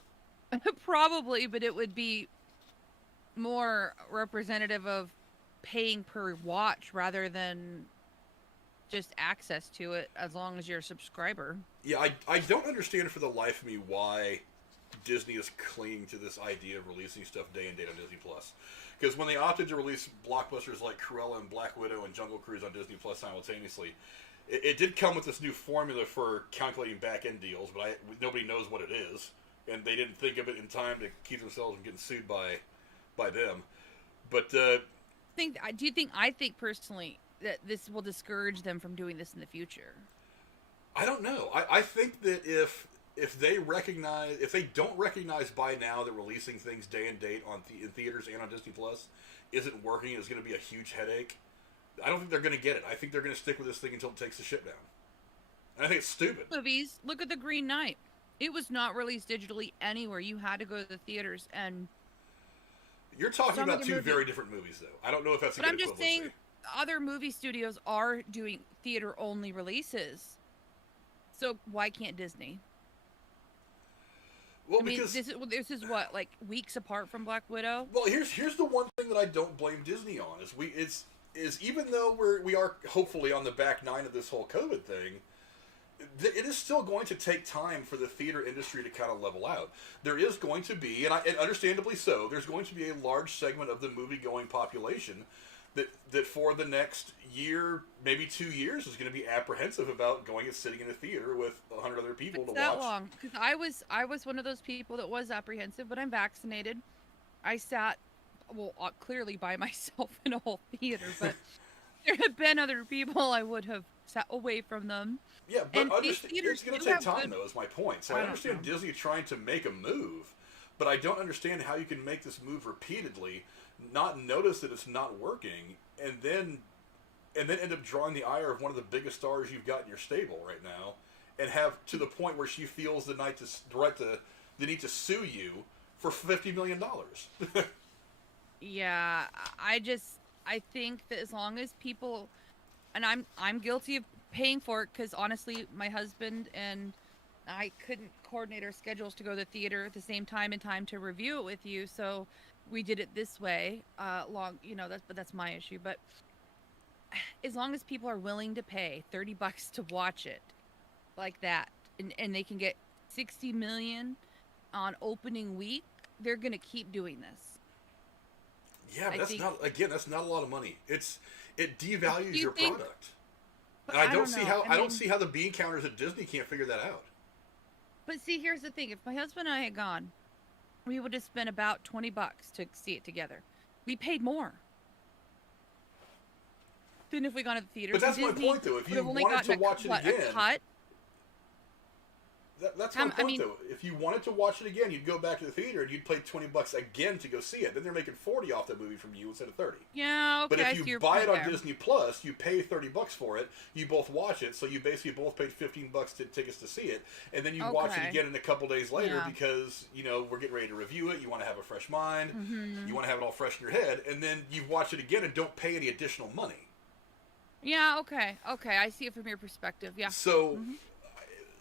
Probably, but it would be more representative of paying per watch rather than just access to it as long as you're a subscriber. Yeah, I don't understand for the life of me why Disney is clinging to this idea of releasing stuff day and date on Disney Plus. Because when they opted to release blockbusters like Cruella and Black Widow and Jungle Cruise on Disney Plus simultaneously, it did come with this new formula for calculating back-end deals, but nobody knows what it is, and they didn't think of it in time to keep themselves from getting sued by them. But do you think? I think personally that this will discourage them from doing this in the future. I don't know. I think that if they don't recognize by now that releasing things day and date in theaters and on Disney Plus isn't working, it's going to be a huge headache. I don't think they're going to get it. I think they're going to stick with this thing until it takes the shit down. And I think it's stupid. Movies. Look at The Green Knight. It was not released digitally anywhere. You had to go to the theaters, and you're talking about two very different movies, though. I don't know if that's a good equivalency. But I'm just saying, other movie studios are doing theater-only releases. So why can't Disney? Well, I mean, because this is what, like, weeks apart from Black Widow. Well, here's the one thing that I don't blame Disney on is even though we are hopefully on the back nine of this whole COVID thing, it is still going to take time for the theater industry to kind of level out. There is going to be, and understandably so, there's going to be a large segment of the movie-going population that for the next year, maybe 2 years, is going to be apprehensive about going and sitting in a theater with 100 other people to watch. That long? Because I was one of those people that was apprehensive, but I'm vaccinated. I sat, clearly by myself in a whole theater, but there have been other people I would have sat away from them. Yeah, but it's going to take time, though, is my point. So I understand Disney trying to make a move, but I don't understand how you can make this move repeatedly, not notice that it's not working, and then end up drawing the ire of one of the biggest stars you've got in your stable right now, and have to the point where she feels the need to sue you for $50 million. Yeah, I think that as long as people, and I'm guilty of paying for it, because honestly, my husband and I couldn't coordinate our schedules to go to the theater at the same time in time to review it with you, so we did it this way. That's my issue. But as long as people are willing to pay $30 to watch it like that, and they can get 60 million on opening week, they're gonna keep doing this. Yeah, but that's not a lot of money. It devalues your product. And I don't see how the bean counters at Disney can't figure that out. But see, here's the thing: if my husband and I had gone, we would have spent about $20 to see it together. We paid more than if we gone to the theater. But that's my point, though. If you wanted to watch it again, that's my point, though. If you wanted to watch it again, you'd go back to the theater and you'd pay $20 again to go see it. Then they're making 40 off that movie from you instead of 30. Yeah, okay. But if you buy it on Disney Plus, you pay $30 for it. You both watch it, so you basically both paid $15 to tickets to see it, and then you watch it again in a couple days later because we're getting ready to review it. You want to have a fresh mind. Mm-hmm. You want to have it all fresh in your head, and then you watch it again and don't pay any additional money. Yeah. Okay. I see it from your perspective. Yeah. So. Mm-hmm.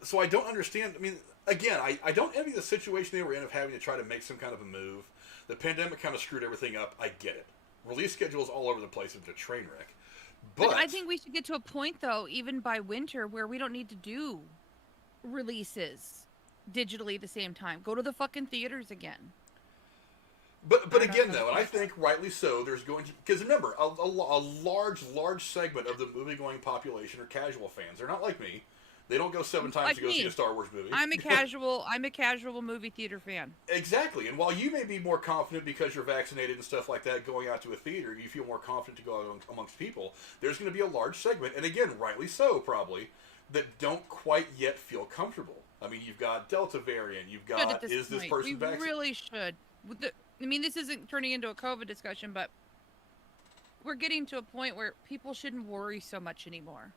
So I don't understand. I mean, again, I don't envy the situation they were in of having to try to make some kind of a move. The pandemic kind of screwed everything up. I get it. Release schedules all over the place. It's a train wreck. But I think we should get to a point, though, even by winter, where we don't need to do releases digitally at the same time. Go to the fucking theaters again. But again, though, and I think rightly so, there's going to... Because remember, a large segment of the movie-going population are casual fans. They're not like me. They don't go 7 times to go see a Star Wars movie. I'm a casual movie theater fan. Exactly. And while you may be more confident because you're vaccinated and stuff like that going out to a theater, you feel more confident to go out amongst people, there's going to be a large segment, and again, rightly so probably, that don't quite yet feel comfortable. I mean, you've got Delta variant, you've got, is this person vaccinated? We really should. This isn't turning into a COVID discussion, but we're getting to a point where people shouldn't worry so much anymore.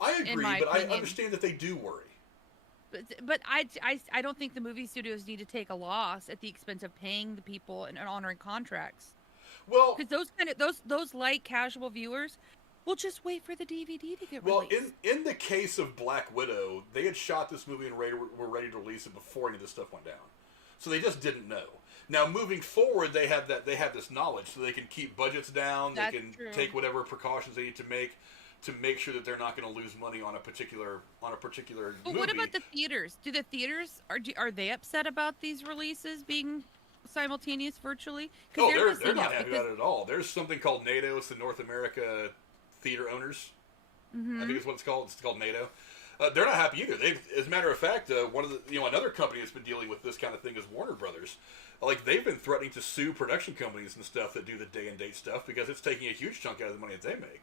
I agree, but I understand that they do worry. But I don't think the movie studios need to take a loss at the expense of paying the people and honoring contracts. Well, Because those light casual viewers will just wait for the DVD to get well, released. in the case of Black Widow, they had shot this movie and were ready to release it before any of this stuff went down, so they just didn't know. Now, moving forward, they have this knowledge, so they can keep budgets down. That's they can true. take whatever precautions they need to make sure that they're not going to lose money on a particular But movie. what about the theaters? Do the theaters are they upset about these releases being simultaneous virtually? Oh, they're not happy about it at all. There's something called NATO. It's the North America Theater Owners. I think it's what it's called. It's called NATO. They're not happy either. As a matter of fact, one of the another company that's been dealing with this kind of thing is Warner Brothers. Like, they've been threatening to sue production companies and stuff that do the day and date stuff because it's taking a huge chunk out of the money that they make.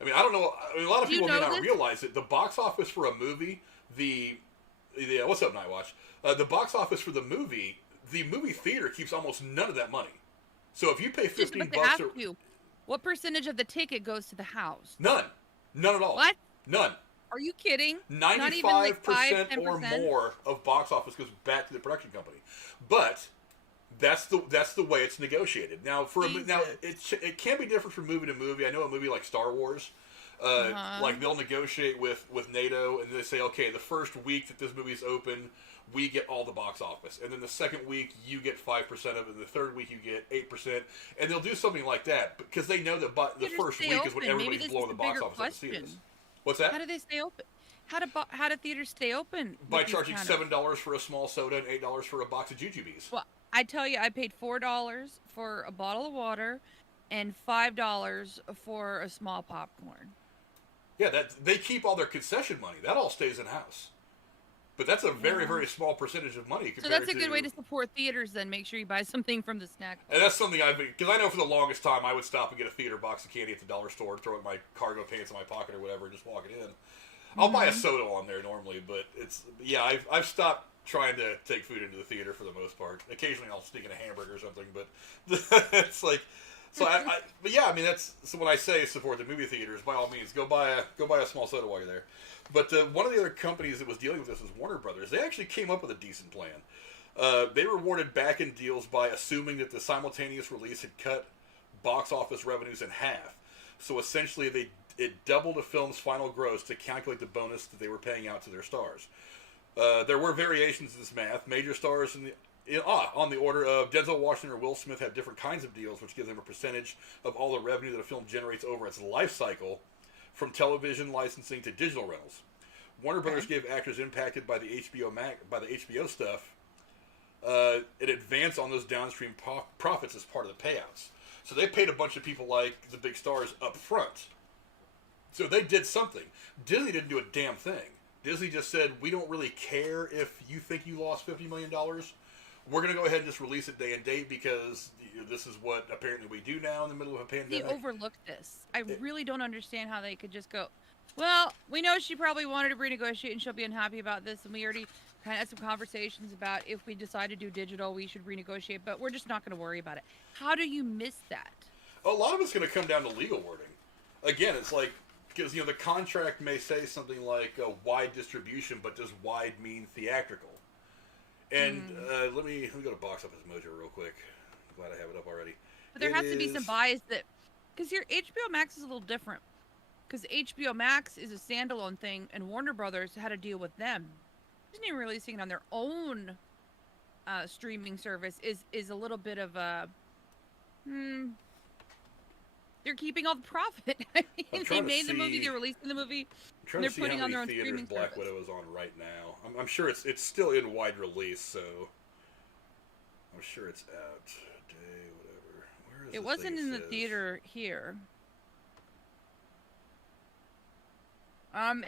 I mean, I don't know. I mean, a lot of people may not realize it. The box office for a movie, what's up, Nightwatch? The box office for the movie theater keeps almost none of that money. So if you pay $15, what percentage of the ticket goes to the house? None at all. What? None. Are you kidding? 95% or more of box office goes back to the production company, but that's the way it's negotiated. Now, it can be different from movie to movie. I know a movie like Star Wars, like they'll negotiate with NATO, and they say, okay, the first week that this movie's open, we get all the box office, and then the second week you get 5% of it, and the third week you get 8%, and they'll do something like that because they know that the first week is when everybody's blowing the box office at the theaters. What's that? How do they stay open? How do theaters stay open? By charging $7 for a small soda and $8 for a box of jujubes. Well, I tell you, I paid $4 for a bottle of water and $5 for a small popcorn. Yeah, they keep all their concession money. That all stays in house. But that's a very, very small percentage of money. So that's a good way to support theaters. Then make sure you buy something from the snack. And that's something because I know for the longest time I would stop and get a theater box of candy at the dollar store, throw it in my cargo pants in my pocket or whatever, and just walk it in. I'll buy a soda on there normally, but I've stopped trying to take food into the theater for the most part. Occasionally I'll sneak in a hamburger or something, but it's like. So but yeah, I mean so when I say support the movie theaters, by all means, go buy a small soda while you're there. But one of the other companies that was dealing with this was Warner Brothers. They actually came up with a decent plan. They rewarded back-end deals by assuming that the simultaneous release had cut box office revenues in half. So essentially, it doubled a film's final gross to calculate the bonus that they were paying out to their stars. There were variations in this math. Major stars on the order of Denzel Washington or Will Smith have different kinds of deals, which give them a percentage of all the revenue that a film generates over its life cycle, from television licensing to digital rentals. Warner Brothers gave actors impacted by the HBO stuff an advance on those downstream profits as part of the payouts. So they paid a bunch of people like the big stars up front. So they did something. Disney didn't do a damn thing. Disney just said, we don't really care if you think you lost $50 million. We're going to go ahead and just release it day and date because this is what apparently we do now in the middle of a pandemic. They overlooked this. I really don't understand how they could just go, well, we know she probably wanted to renegotiate and she'll be unhappy about this, and we already kind of had some conversations about if we decide to do digital, we should renegotiate, but we're just not going to worry about it. How do you miss that? A lot of it's going to come down to legal wording. Again, it's like, because the contract may say something like wide distribution, but does wide mean theatrical? And let me go to Box Office Mojo real quick. I'm glad I have it up already. But there has to be some bias because your HBO Max is a little different. Because HBO Max is a standalone thing, and Warner Brothers had to deal with them. Disney releasing it on their own streaming service is a little bit of a they're keeping all the profit. I mean, they made the movie, they're releasing the movie, and they're putting on their own streaming service. Black Widow is on right now. I'm sure it's still in wide release, so I'm sure it's out today, whatever. Where is it wasn't in the theater here.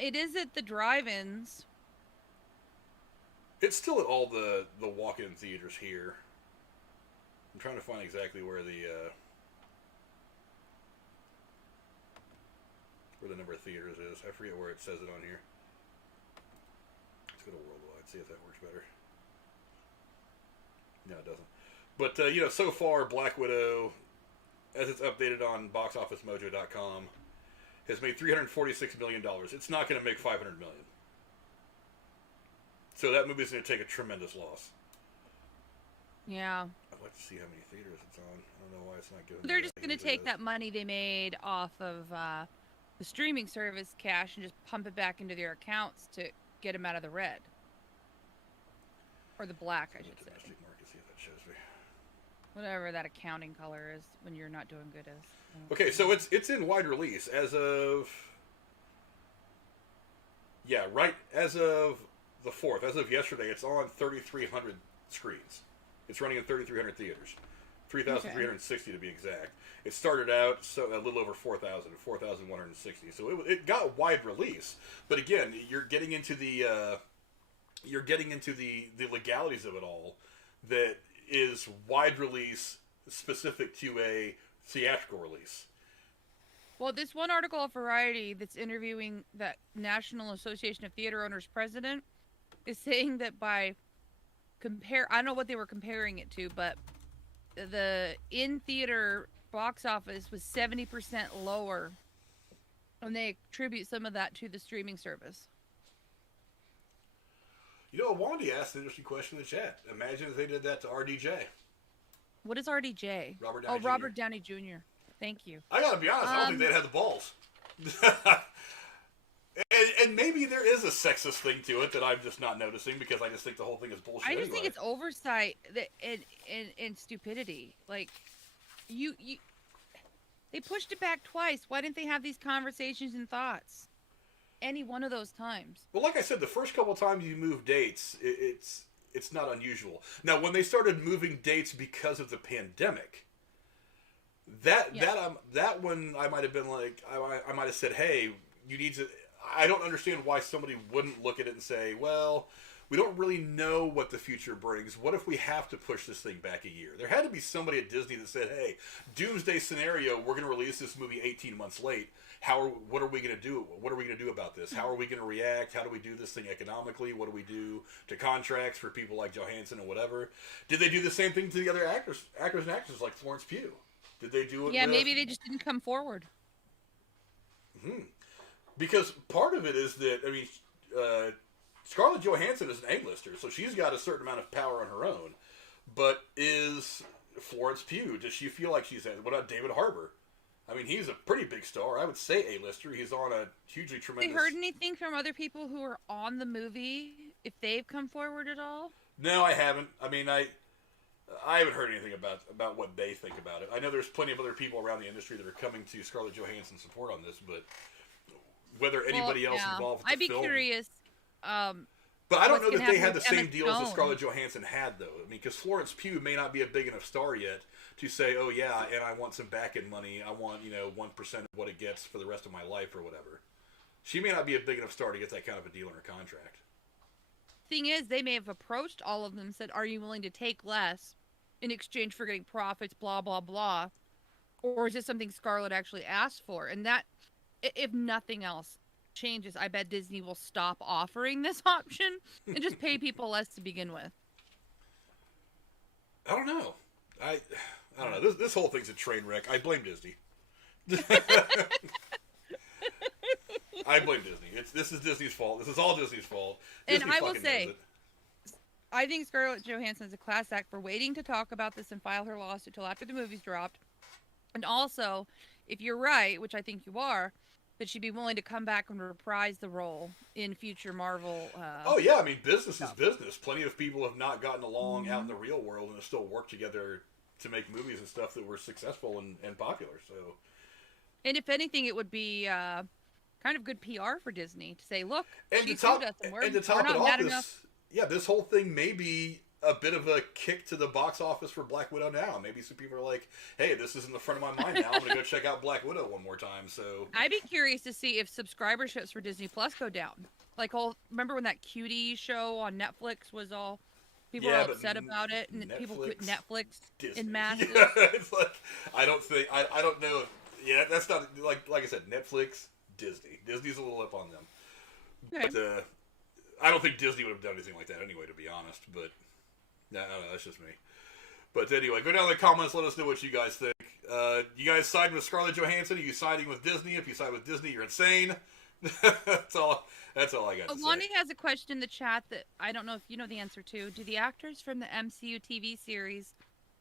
It is at the drive-ins. It's still at all the walk-in theaters here. I'm trying to find exactly where the number of theaters is. I forget where it says it on here. Let's go to worldwide, see if that works better. No, it doesn't. But, so far, Black Widow, as it's updated on boxofficemojo.com, has made $346 million. It's not going to make $500 million. So that movie's going to take a tremendous loss. Yeah. I'd like to see how many theaters it's on. I don't know why it's not giving me They're that just going to take that money they made off of the streaming service cash and just pump it back into their accounts to get them out of the red. Or the black, I should say. Domestic market, see if that shows me. Whatever that accounting color is when you're not doing good as. Okay, so it's in wide release as of... Yeah, right as of the 4th. As of yesterday, it's on 3,300 screens. It's running in 3,300 theaters. 3,360 to be exact. It started out a little over 4,000, 4,160. So it got wide release. But again, you're getting into the legalities of it all. That is wide release specific to a theatrical release. Well, this one article of Variety that's interviewing the National Association of Theater Owners president is saying that I don't know what they were comparing it to, but the in-theater box office was 70% lower, and they attribute some of that to the streaming service. You know, Wandy asked an interesting question in the chat. Imagine if they did that to RDJ. What is RDJ? Robert Downey Jr. Robert Downey Jr. Thank you. I gotta be honest, I don't think they'd have the balls. and maybe there is a sexist thing to it that I'm just not noticing because I just think the whole thing is bullshit. I just think it's oversight and stupidity. Like, they pushed it back twice. Why didn't they have these conversations and thoughts? Any one of those times. Well, like I said, the first couple of times you move dates, it's not unusual. Now, when they started moving dates because of the pandemic, that one I might have been like, I might have said, hey, you need to. I don't understand why somebody wouldn't look at it and say, well, we don't really know what the future brings. What if we have to push this thing back a year? There had to be somebody at Disney that said, hey, doomsday scenario, we're going to release this movie 18 months late. What are we going to do? What are we going to do about this? How are we going to react? How do we do this thing economically? What do we do to contracts for people like Johansson and whatever? Did they do the same thing to the other actors and actresses like Florence Pugh? Did they do it? Yeah, maybe they just didn't come forward. Because part of it is that, I mean, Scarlett Johansson is an A-lister, so she's got a certain amount of power on her own. But is Florence Pugh, does she feel like she's... What about David Harbour? I mean, he's a pretty big star. I would say A-lister. He's on a hugely tremendous... Have you heard anything from other people who are on the movie, if they've come forward at all? No, I haven't. I mean, I haven't heard anything about what they think about it. I know there's plenty of other people around the industry that are coming to Scarlett Johansson's support on this, but whether anybody else involved with the film... I'd be curious... but I don't know that they had the same deals that Scarlett Johansson had, though. I mean, because Florence Pugh may not be a big enough star yet to say, oh, yeah, and I want some back-end money. I want, 1% of what it gets for the rest of my life or whatever. She may not be a big enough star to get that kind of a deal in her contract. Thing is, they may have approached all of them and said, are you willing to take less in exchange for getting profits, blah, blah, blah? Or is this something Scarlett actually asked for? And that, if nothing else changes, I bet Disney will stop offering this option and just pay people less to begin with. I don't know. I don't know. This whole thing's a train wreck. I blame Disney. I blame Disney. This is Disney's fault. This is all Disney's fault. Disney and I will say, I think Scarlett Johansson is a class act for waiting to talk about this and file her lawsuit till after the movie's dropped. And also, if you're right, which I think you are, that she'd be willing to come back and reprise the role in future Marvel. Oh, yeah. I mean, business is business. Plenty of people have not gotten along out in the real world and have still worked together to make movies and stuff that were successful and popular. So, and if anything, it would be kind of good PR for Disney to say, look, and she sued us and we're not mad enough. Yeah, this whole thing may be a bit of a kick to the box office for Black Widow now. Maybe some people are like, hey, this is in the front of my mind now. I'm going to go check out Black Widow one more time. So I'd be curious to see if subscriberships for Disney Plus go down. Like, remember when that Cutie show on Netflix was all... People were upset about it, and people quit Netflix in masses. Yeah, it's like, I don't know. Yeah, that's not, like I said, Netflix, Disney. Disney's a little up on them. Okay. But I don't think Disney would have done anything like that anyway, to be honest. But... No, that's just me. But anyway, go down in the comments. Let us know what you guys think. You guys siding with Scarlett Johansson? Are you siding with Disney? If you side with Disney, you're insane. that's all. That's all I got to say. Lonnie has a question in the chat that I don't know if you know the answer to. Do the actors from the MCU TV series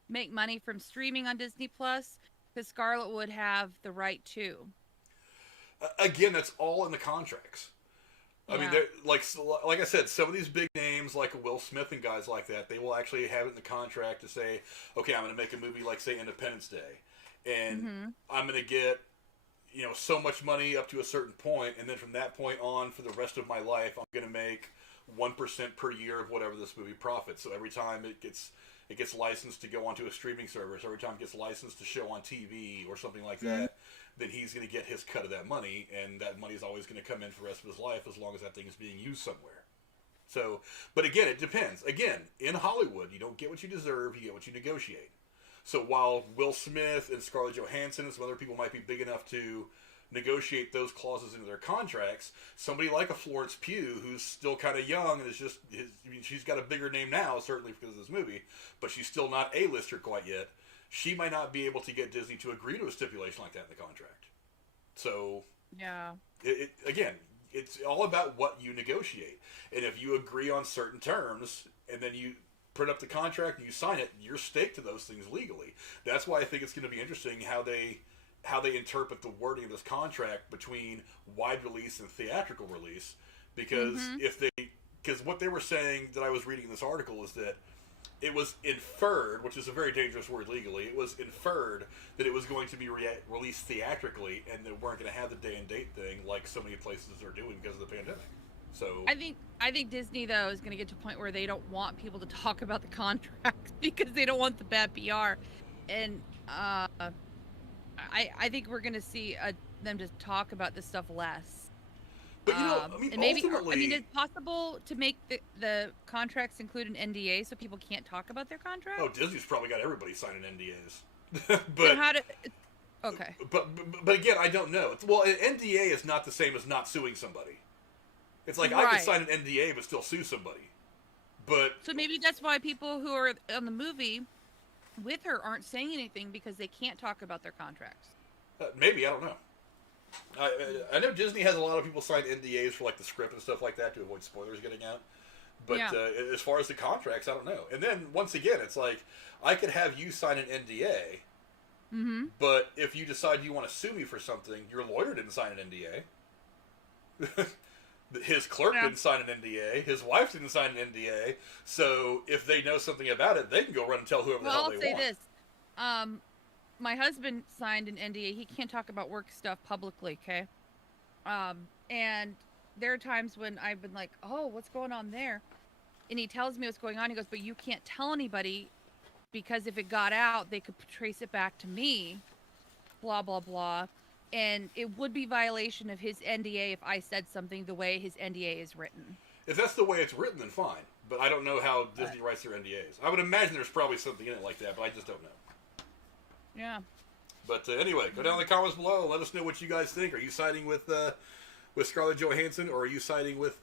make money from streaming on Disney Plus? Because Scarlett would have the right to. Again, that's all in the contracts. I mean, Yeah. like I said, some of these big names, like Will Smith and guys like that, they will actually have it in the contract to say, okay, I'm going to make a movie like, say, Independence Day, and I'm going to get, so much money up to a certain point, and then from that point on, for the rest of my life, I'm going to make 1% per year of whatever this movie profits. So every time it gets licensed to go onto a streaming service, every time it gets licensed to show on TV or something like that, then he's going to get his cut of that money, and that money is always going to come in for the rest of his life as long as that thing is being used somewhere. So, but again, it depends. Again, in Hollywood, you don't get what you deserve, you get what you negotiate. So while Will Smith and Scarlett Johansson and some other people might be big enough to negotiate those clauses into their contracts, somebody like a Florence Pugh, who's still kind of young and she's got a bigger name now, certainly because of this movie, but she's still not A-lister quite yet. She might not be able to get Disney to agree to a stipulation like that in the contract. So, Yeah. Again, it's all about what you negotiate. And if you agree on certain terms, and then you print up the contract and you sign it, you're staked to those things legally. That's why I think it's going to be interesting how they interpret the wording of this contract between wide release and theatrical release. Because because what they were saying that I was reading in this article is that it was inferred, which is a very dangerous word legally, it was inferred that it was going to be released theatrically and they weren't going to have the day and date thing like so many places are doing because of the pandemic. So I think Disney, though, is going to get to a point where they don't want people to talk about the contract because they don't want the bad PR. And I think we're going to see them just talk about this stuff less. But and maybe, ultimately, it's possible to make the contracts include an NDA so people can't talk about their contract. Oh, Disney's probably got everybody signing NDAs. But so how to? Okay. But again, I don't know. Well, an NDA is not the same as not suing somebody. It's like I could sign an NDA but still sue somebody. But so maybe that's why people who are on the movie with her aren't saying anything because they can't talk about their contracts. Maybe, I don't know. I know Disney has a lot of people sign NDAs for like the script and stuff like that to avoid spoilers getting out. But as far as the contracts, I don't know. And then once again, it's like I could have you sign an NDA, but if you decide you want to sue me for something, your lawyer didn't sign an NDA. His clerk didn't sign an NDA. His wife didn't sign an NDA. So if they know something about it, they can go run and tell whoever the hell they want. I'll say this. My husband signed an NDA. He can't talk about work stuff publicly, okay? And there are times when I've been like, oh, what's going on there? And he tells me what's going on. He goes, but you can't tell anybody because if it got out, they could trace it back to me, blah, blah, blah. And it would be violation of his NDA if I said something the way his NDA is written. If that's the way it's written, then fine. But I don't know how Disney writes their NDAs. I would imagine there's probably something in it like that, but I just don't know. Yeah. But anyway, go down in the comments below and let us know what you guys think. Are you siding with Scarlett Johansson or are you siding with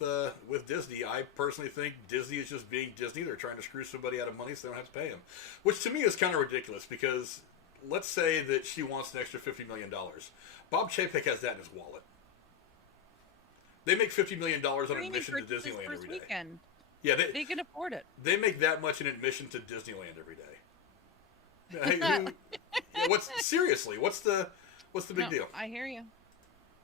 Disney? I personally think Disney is just being Disney. They're trying to screw somebody out of money so they don't have to pay them. Which to me is kind of ridiculous because let's say that she wants an extra $50 million. Bob Chapek has that in his wallet. They make $50 million on admission to Disneyland every day. Weekend. Yeah, they can afford it. They make that much in admission to Disneyland every day. Seriously? What's the big deal? I hear you.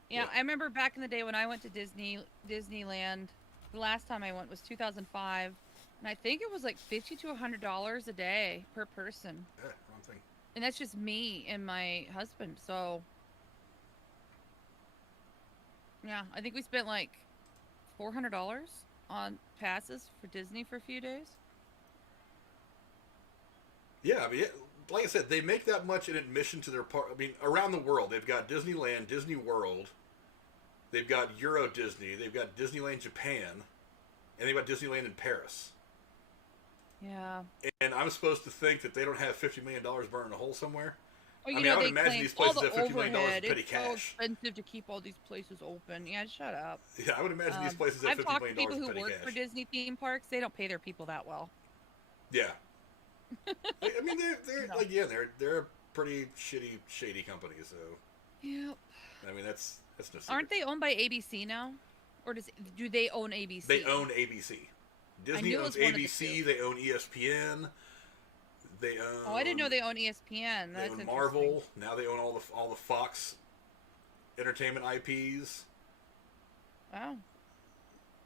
Yeah, I remember back in the day when I went to Disneyland. The last time I went was 2005, and I think it was like $50 to $100 a day per person. Yeah, wrong thing. And that's just me and my husband. So, yeah, I think we spent like $400 on passes for Disney for a few days. Yeah, I mean, like I said, they make that much in admission to their park. I mean, around the world, they've got Disneyland, Disney World, they've got Euro Disney, they've got Disneyland Japan, and they've got Disneyland in Paris. Yeah. And I'm supposed to think that they don't have $50 million burning a hole somewhere? Well, I would imagine these places have $50 million in petty cash. It's so expensive to keep all these places open. Yeah, shut up. Yeah, I would imagine these places have $50 million in petty cash. I've talked to people who work for Disney theme parks. They don't pay their people that well. Yeah. I mean, they're a pretty shady company. So. Yep. I mean, that's no secret. Aren't they owned by ABC now? Or do they own ABC? They own ABC. Disney owns ABC. They own ESPN. They own. Oh, I didn't know they own ESPN. They own Marvel. Now they own all the Fox Entertainment IPs. Wow.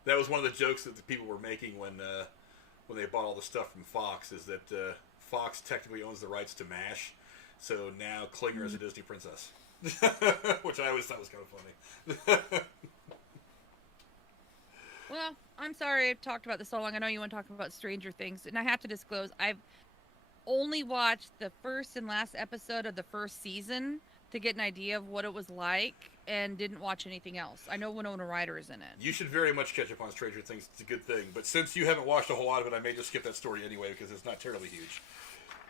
That was one of the jokes that the people were making when they bought all the stuff from Fox. Is that Fox technically owns the rights to MASH, so now Klinger is a Disney princess, which I always thought was kind of funny. Well, I'm sorry I've talked about this so long. I know you want to talk about Stranger Things, and I have to disclose I've only watched the first and last episode of the first season to get an idea of what it was like, and didn't watch anything else. I know Winona Ryder is in it. You should very much catch up on Stranger Things. It's a good thing. But since you haven't watched a whole lot of it, I may just skip that story anyway because it's not terribly huge.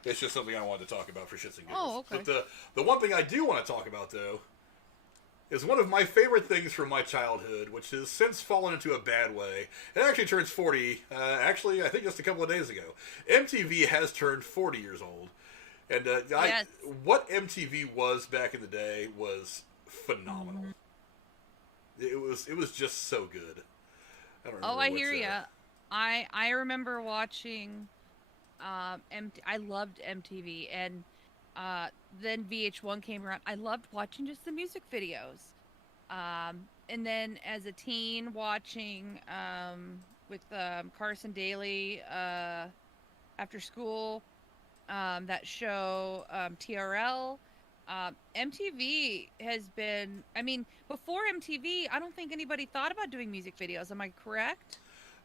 It's just something I wanted to talk about for shits and giggles. Oh, okay. But the one thing I do want to talk about, though, is one of my favorite things from my childhood, which has since fallen into a bad way. It actually turns 40, I think just a couple of days ago. MTV has turned 40 years old. And yes. What MTV was back in the day was phenomenal. Mm-hmm. It was just so good. I don't remember. Oh, I hear ya. I remember watching. I loved MTV, and then VH1 came around. I loved watching just the music videos. And then as a teen, watching with Carson Daly after school. That show, TRL. MTV has been, I mean, before MTV, I don't think anybody thought about doing music videos. Am I correct?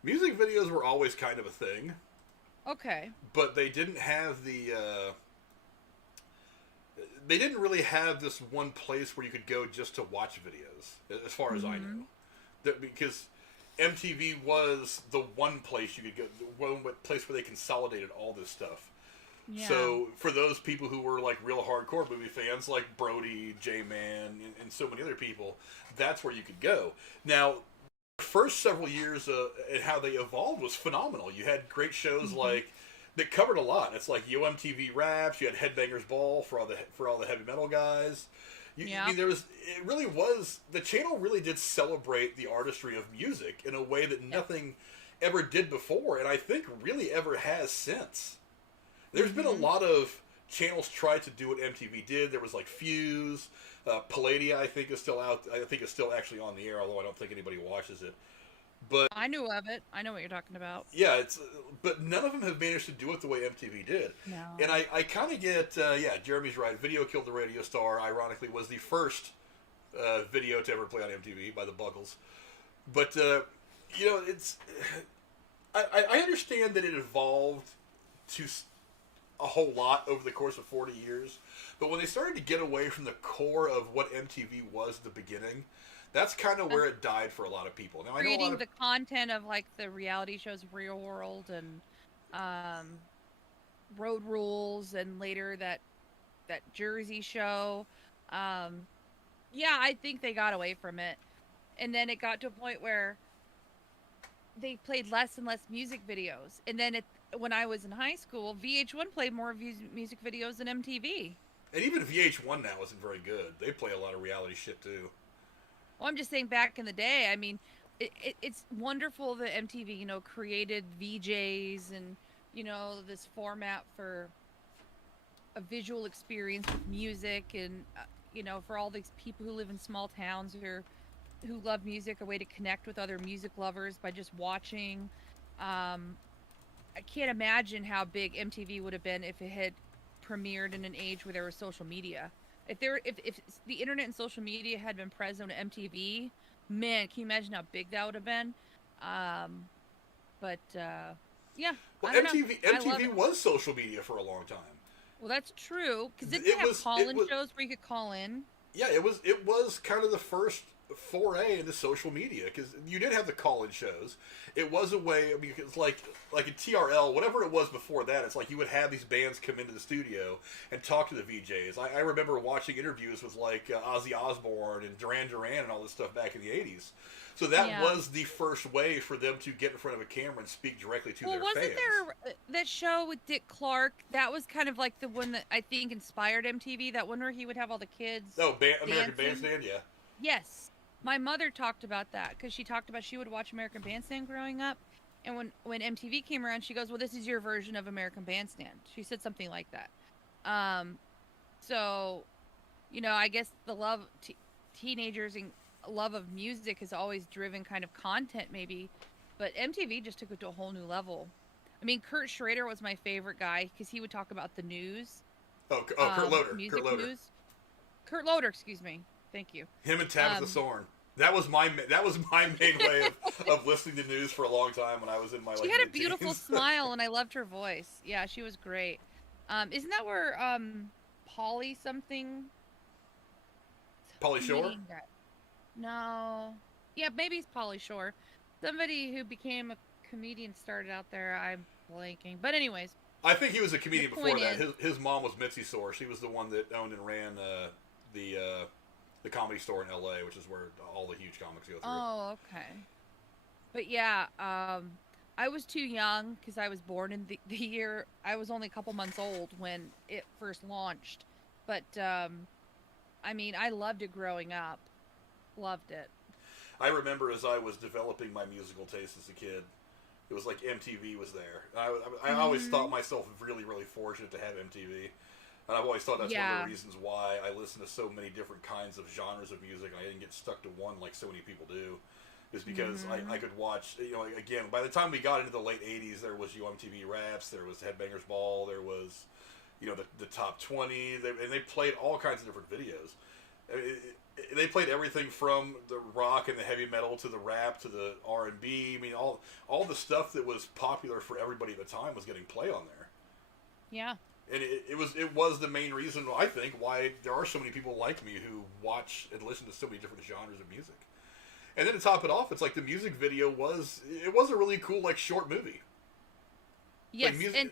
Music videos were always kind of a thing. Okay. But they didn't have they didn't really have this one place where you could go just to watch videos, as far as I know. Because MTV was the one place you could go, the one place where they consolidated all this stuff. Yeah. So for those people who were like real hardcore movie fans, like Brody, J-Man, and so many other people, that's where you could go. Now, the first several years and how they evolved was phenomenal. You had great shows like that covered a lot. It's like Yo MTV Raps. You had Headbangers Ball for all the heavy metal guys. I mean, it really was, the channel really did celebrate the artistry of music in a way that nothing ever did before, and I think really ever has since. There's been a lot of channels tried to do what MTV did. There was like Fuse, Palladia. I think is still out. I think it's still actually on the air, although I don't think anybody watches it. But I knew of it. I know what you're talking about. Yeah, but none of them have managed to do it the way MTV did. No. And I kind of get Jeremy's right. Video Killed the Radio Star. Ironically, was the first video to ever play on MTV by the Buggles. But it's I understand that it evolved to a whole lot over the course of 40 years. But when they started to get away from the core of what MTV was at the beginning, that's kind of where it died for a lot of people. Now, creating the content of like the reality shows Real World and Road Rules, and later that Jersey show. I think they got away from it. And then it got to a point where they played less and less music videos. And then when I was in high school, VH1 played more music videos than MTV. And even VH1 now isn't very good. They play a lot of reality shit, too. Well, I'm just saying back in the day, I mean, it's wonderful that MTV, created VJs and, this format for a visual experience with music and, for all these people who live in small towns who love music, a way to connect with other music lovers by just watching. I can't imagine how big MTV would have been if it had premiered in an age where there was social media. If the internet and social media had been present on MTV, man, can you imagine how big that would have been? Well, MTV was social media for a long time. Well, that's true, because didn't they have call-in shows where you could call in? Yeah, it was kind of the first foray into social media, because you did have the call-in shows. It was a way. I mean, it's like in TRL, whatever it was before that. It's like you would have these bands come into the studio and talk to the VJs. I remember watching interviews with like Ozzy Osbourne and Duran Duran and all this stuff back in the '80s. So that was the first way for them to get in front of a camera and speak directly to their fans. Wasn't there that show with Dick Clark? That was kind of like the one that I think inspired MTV. That one where he would have all the kids. Oh, American Bandstand, yeah. Yes. My mother talked about that because she talked about she would watch American Bandstand growing up. And when MTV came around, she goes, well, this is your version of American Bandstand. She said something like that. So, you know, I guess the love, teenagers and love of music has always driven kind of content maybe. But MTV just took it to a whole new level. I mean, Kurt Schrader was my favorite guy because he would talk about the news. Kurt Loder. Music Kurt Loder. News. Kurt Loder, excuse me. Thank you. Him and Tabitha Thorne. That was my main way of listening to news for a long time when I was in my. She had a beautiful smile, and I loved her voice. Yeah, she was great. Isn't that where Pauly something? Pauly Shore? No. Yeah, maybe it's Pauly Shore. Somebody who became a comedian started out there. I'm blanking, but anyways. I think he was a comedian before that. His mom was Mitzi Shore. She was the one that owned and ran the Comedy Store in L.A., which is where all the huge comics go through. Oh, okay. But yeah, I was too young because I was born in the year. I was only a couple months old when it first launched. But, I mean, I loved it growing up. Loved it. I remember as I was developing my musical taste as a kid, it was like MTV was there. I always thought myself really, really fortunate to have MTV. And I've always thought that's one of the reasons why I listen to so many different kinds of genres of music. And I didn't get stuck to one like so many people do. Is because I could watch, you know, again, by the time we got into the late 80s, there was MTV Raps, there was Headbangers Ball, there was, you know, the Top 20, and they played all kinds of different videos. They played everything from the rock and the heavy metal to the rap to the R&B. I mean, all the stuff that was popular for everybody at the time was getting play on there. Yeah. And it was the main reason, I think, why there are so many people like me who watch and listen to so many different genres of music. And then to top it off, it's like the music video was a really cool, like, short movie. Yes, like music, and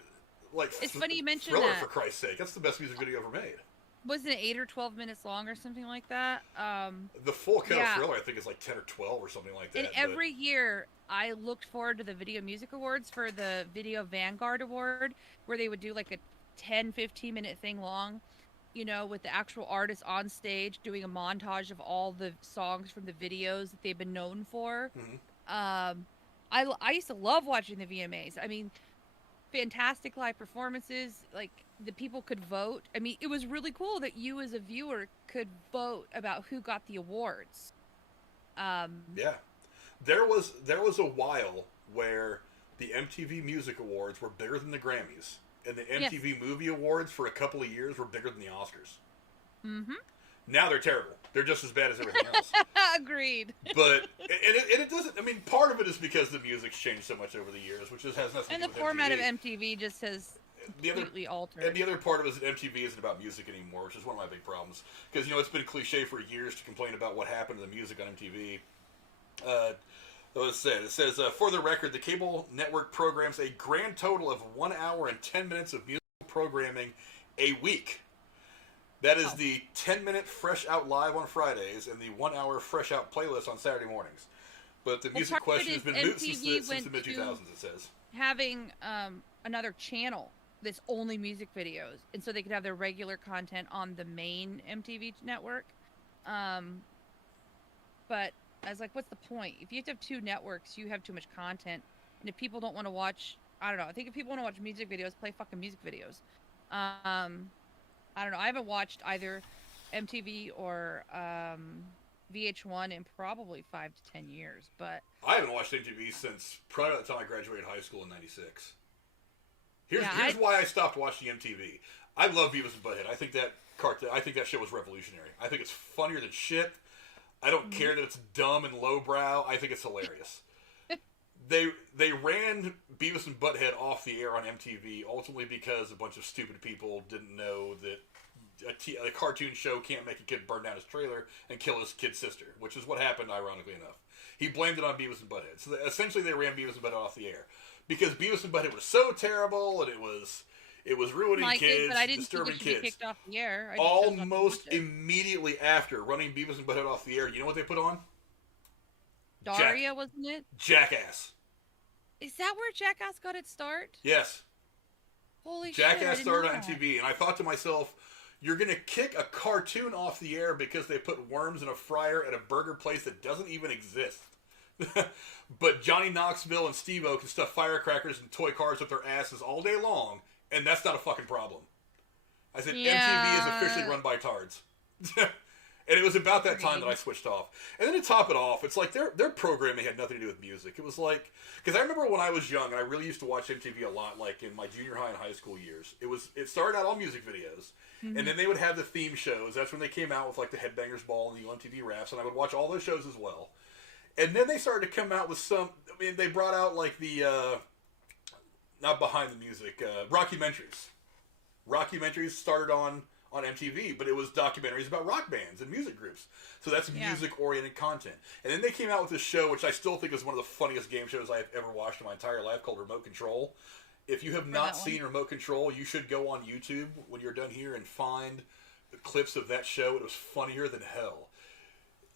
like, it's funny you mentioned Thriller, that. for Christ's sake. That's the best music video ever made. Wasn't it 8 or 12 minutes long or something like that? The full cut of Thriller, I think, is like 10 or 12 or something like that. And every year, I looked forward to the Video Music Awards for the Video Vanguard Award, where they would do like a 10, 15-minute thing long, you know, with the actual artist on stage doing a montage of all the songs from the videos that they've been known for. Mm-hmm. I used to love watching the VMAs. I mean, fantastic live performances. Like, the people could vote. I mean, it was really cool that you as a viewer could vote about who got the awards. Yeah. There was a while where the MTV Music Awards were bigger than the Grammys. And the MTV Movie Awards for a couple of years were bigger than the Oscars. Mm-hmm. Now they're terrible. They're just as bad as everything else. Agreed. But it doesn't. I mean, part of it is because the music's changed so much over the years, which just has nothing to do with MTV. And the format of MTV just has completely altered. And the other part of it is that MTV isn't about music anymore, which is one of my big problems. Because, you know, it's been cliche for years to complain about what happened to the music on MTV. It says, for the record, the cable network programs a grand total of 1 hour and 10 minutes of musical programming a week. That is the 10-minute Fresh Out Live on Fridays and the 1 hour Fresh Out playlist on Saturday mornings. But the music question has been moot since the mid-2000s, it says. Having another channel that's only music videos, and so they could have their regular content on the main MTV network. But I was like, what's the point? If you have to have two networks, you have too much content. And if people don't want to watch, I don't know. I think if people want to watch music videos, play fucking music videos. I don't know. I haven't watched either MTV or VH1 in probably 5 to 10 years. But I haven't watched MTV since probably the time I graduated high school in '96. Here's why I stopped watching MTV. I love Beavis and Butthead. I think that show was revolutionary. I think it's funnier than shit. I don't care that it's dumb and lowbrow. I think it's hilarious. They ran Beavis and Butthead off the air on MTV ultimately because a bunch of stupid people didn't know that a cartoon show can't make a kid burn down his trailer and kill his kid's sister, which is what happened, ironically enough. He blamed it on Beavis and Butthead. So essentially they ran Beavis and Butthead off the air. Because Beavis and Butthead was so terrible, and it was ruining kids, but I didn't disturbing think it should be kids. kicked off the air. Almost immediately after running Beavis and Butthead off the air, you know what they put on? Daria, wasn't it? Jackass. Is that where Jackass got its start? Yes. Holy shit! Jackass started on MTV, and I thought to myself, you're going to kick a cartoon off the air because they put worms in a fryer at a burger place that doesn't even exist. But Johnny Knoxville and Steve-O can stuff firecrackers and toy cars up their asses all day long, and that's not a fucking problem. I said, MTV is officially run by tards. And it was about that time that I switched off. And then to top it off, it's like their programming had nothing to do with music. It was like, because I remember when I was young, and I really used to watch MTV a lot, like in my junior high and high school years. It started out all music videos, and then they would have the theme shows. That's when they came out with like the Headbangers Ball and the MTV Raps, and I would watch all those shows as well. And then they started to come out with some. I mean, they brought out like the not behind the music rockumentaries. Rockumentaries started on MTV, but it was documentaries about rock bands and music groups. So that's music-oriented content. And then they came out with this show, which I still think is one of the funniest game shows I've ever watched in my entire life, called Remote Control. If you have not seen Remote Control, you should go on YouTube when you're done here and find the clips of that show. It was funnier than hell.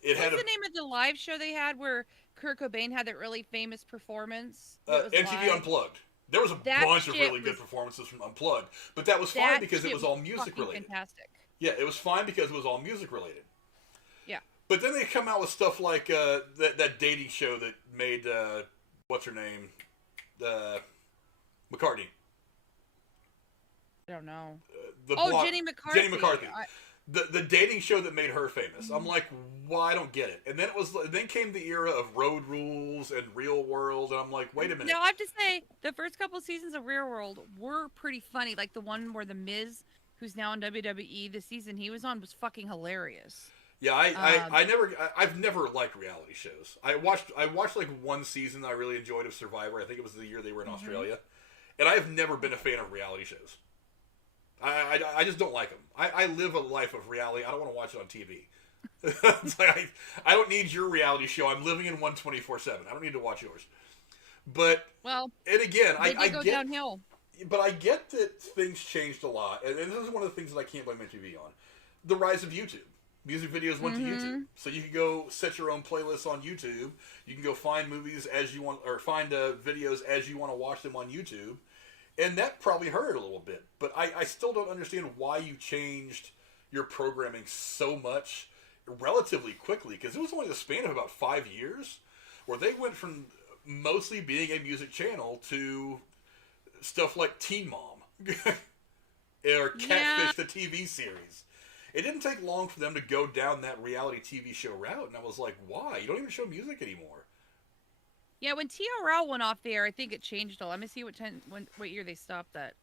What's the name of the live show they had where Kurt Cobain had that really famous performance? MTV Unplugged. There was a bunch of really good performances from Unplugged, but that was fine because it was all music related. Fantastic. Yeah, it was fine because it was all music related. Yeah. But then they come out with stuff like that dating show that made what's her name, McCartney. I don't know. Jenny McCarthy. Jenny McCarthy. The dating show that made her famous. I'm like, well, I don't get it. And then came the era of Road Rules and Real World, and I'm like, wait a minute. Now I have to say, the first couple seasons of Real World were pretty funny. Like the one where the Miz, who's now in WWE, the season he was on was fucking hilarious. Yeah, I've never liked reality shows. I watched like one season that I really enjoyed of Survivor. I think it was the year they were in Australia, and I have never been a fan of reality shows. I just don't like them. I live a life of reality. I don't want to watch it on TV. It's like, I don't need your reality show. I'm living in one 24/7. I don't need to watch yours. But and again, I get downhill. But I get that things changed a lot, and this is one of the things that I can't blame MTV on: the rise of YouTube. Music videos went to YouTube, so you can go set your own playlists on YouTube. You can go find movies as you want, or find videos as you want to watch them on YouTube. And that probably hurt a little bit. But I still don't understand why you changed your programming so much relatively quickly. Because it was only the span of about 5 years where they went from mostly being a music channel to stuff like Teen Mom. Or Catfish, the TV series. It didn't take long for them to go down that reality TV show route. And I was like, why? You don't even show music anymore. Yeah, when TRL went off the air, I think it changed a lot. Let me see what year they stopped that.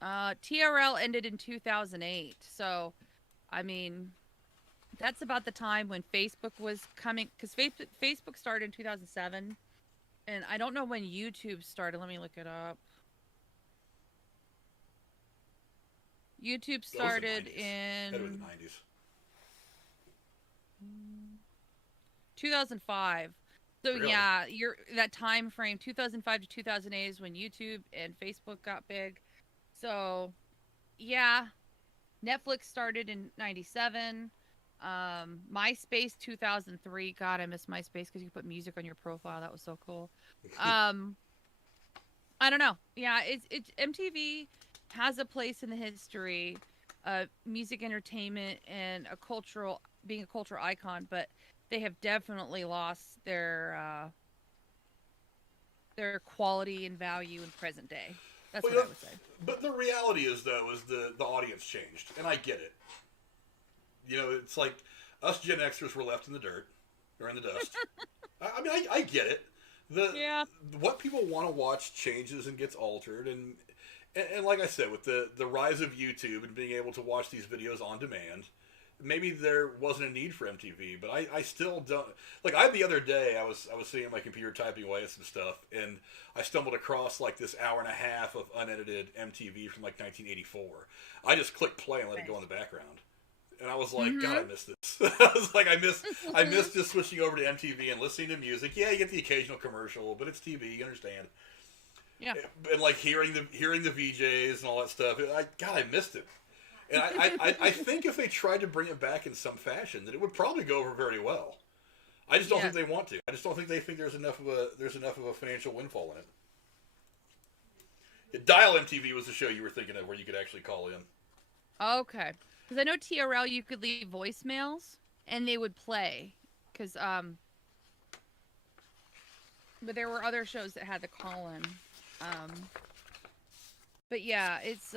TRL ended in 2008. So, I mean, that's about the time when Facebook was coming. Because Facebook started in 2007. And I don't know when YouTube started. Let me look it up. YouTube started in... That was the 90s. 2005. So really? Yeah, that time frame, 2005 to 2008 is when YouTube and Facebook got big. So, yeah, Netflix started in 97. MySpace 2003. God, I miss MySpace because you could put music on your profile. That was so cool. I don't know. Yeah, it's MTV has a place in the history of music entertainment and being a cultural icon, but they have definitely lost their quality and value in present day. That's what I would say. But the reality is, though, is the audience changed, and I get it. You know, it's like us Gen Xers were left in the dirt or in the dust. I mean, I get it. What people want to watch changes and gets altered, and like I said, with the rise of YouTube and being able to watch these videos on demand, maybe there wasn't a need for MTV, but I still don't like. The other day I was sitting at my computer typing away at some stuff, and I stumbled across like this hour and a half of unedited MTV from like 1984. I just clicked play and let it go in the background, and I was like, God, I missed this. I was like, I missed just switching over to MTV and listening to music. Yeah, you get the occasional commercial, but it's TV. You understand? Yeah. And like hearing the VJs and all that stuff. I missed it. And I think if they tried to bring it back in some fashion, that it would probably go over very well. I just don't think they want to. I just don't think they think there's enough of a financial windfall in it. Yeah, Dial MTV was the show you were thinking of, where you could actually call in. Okay, because I know TRL you could leave voicemails and they would play. Because but there were other shows that had the call in. But yeah, it's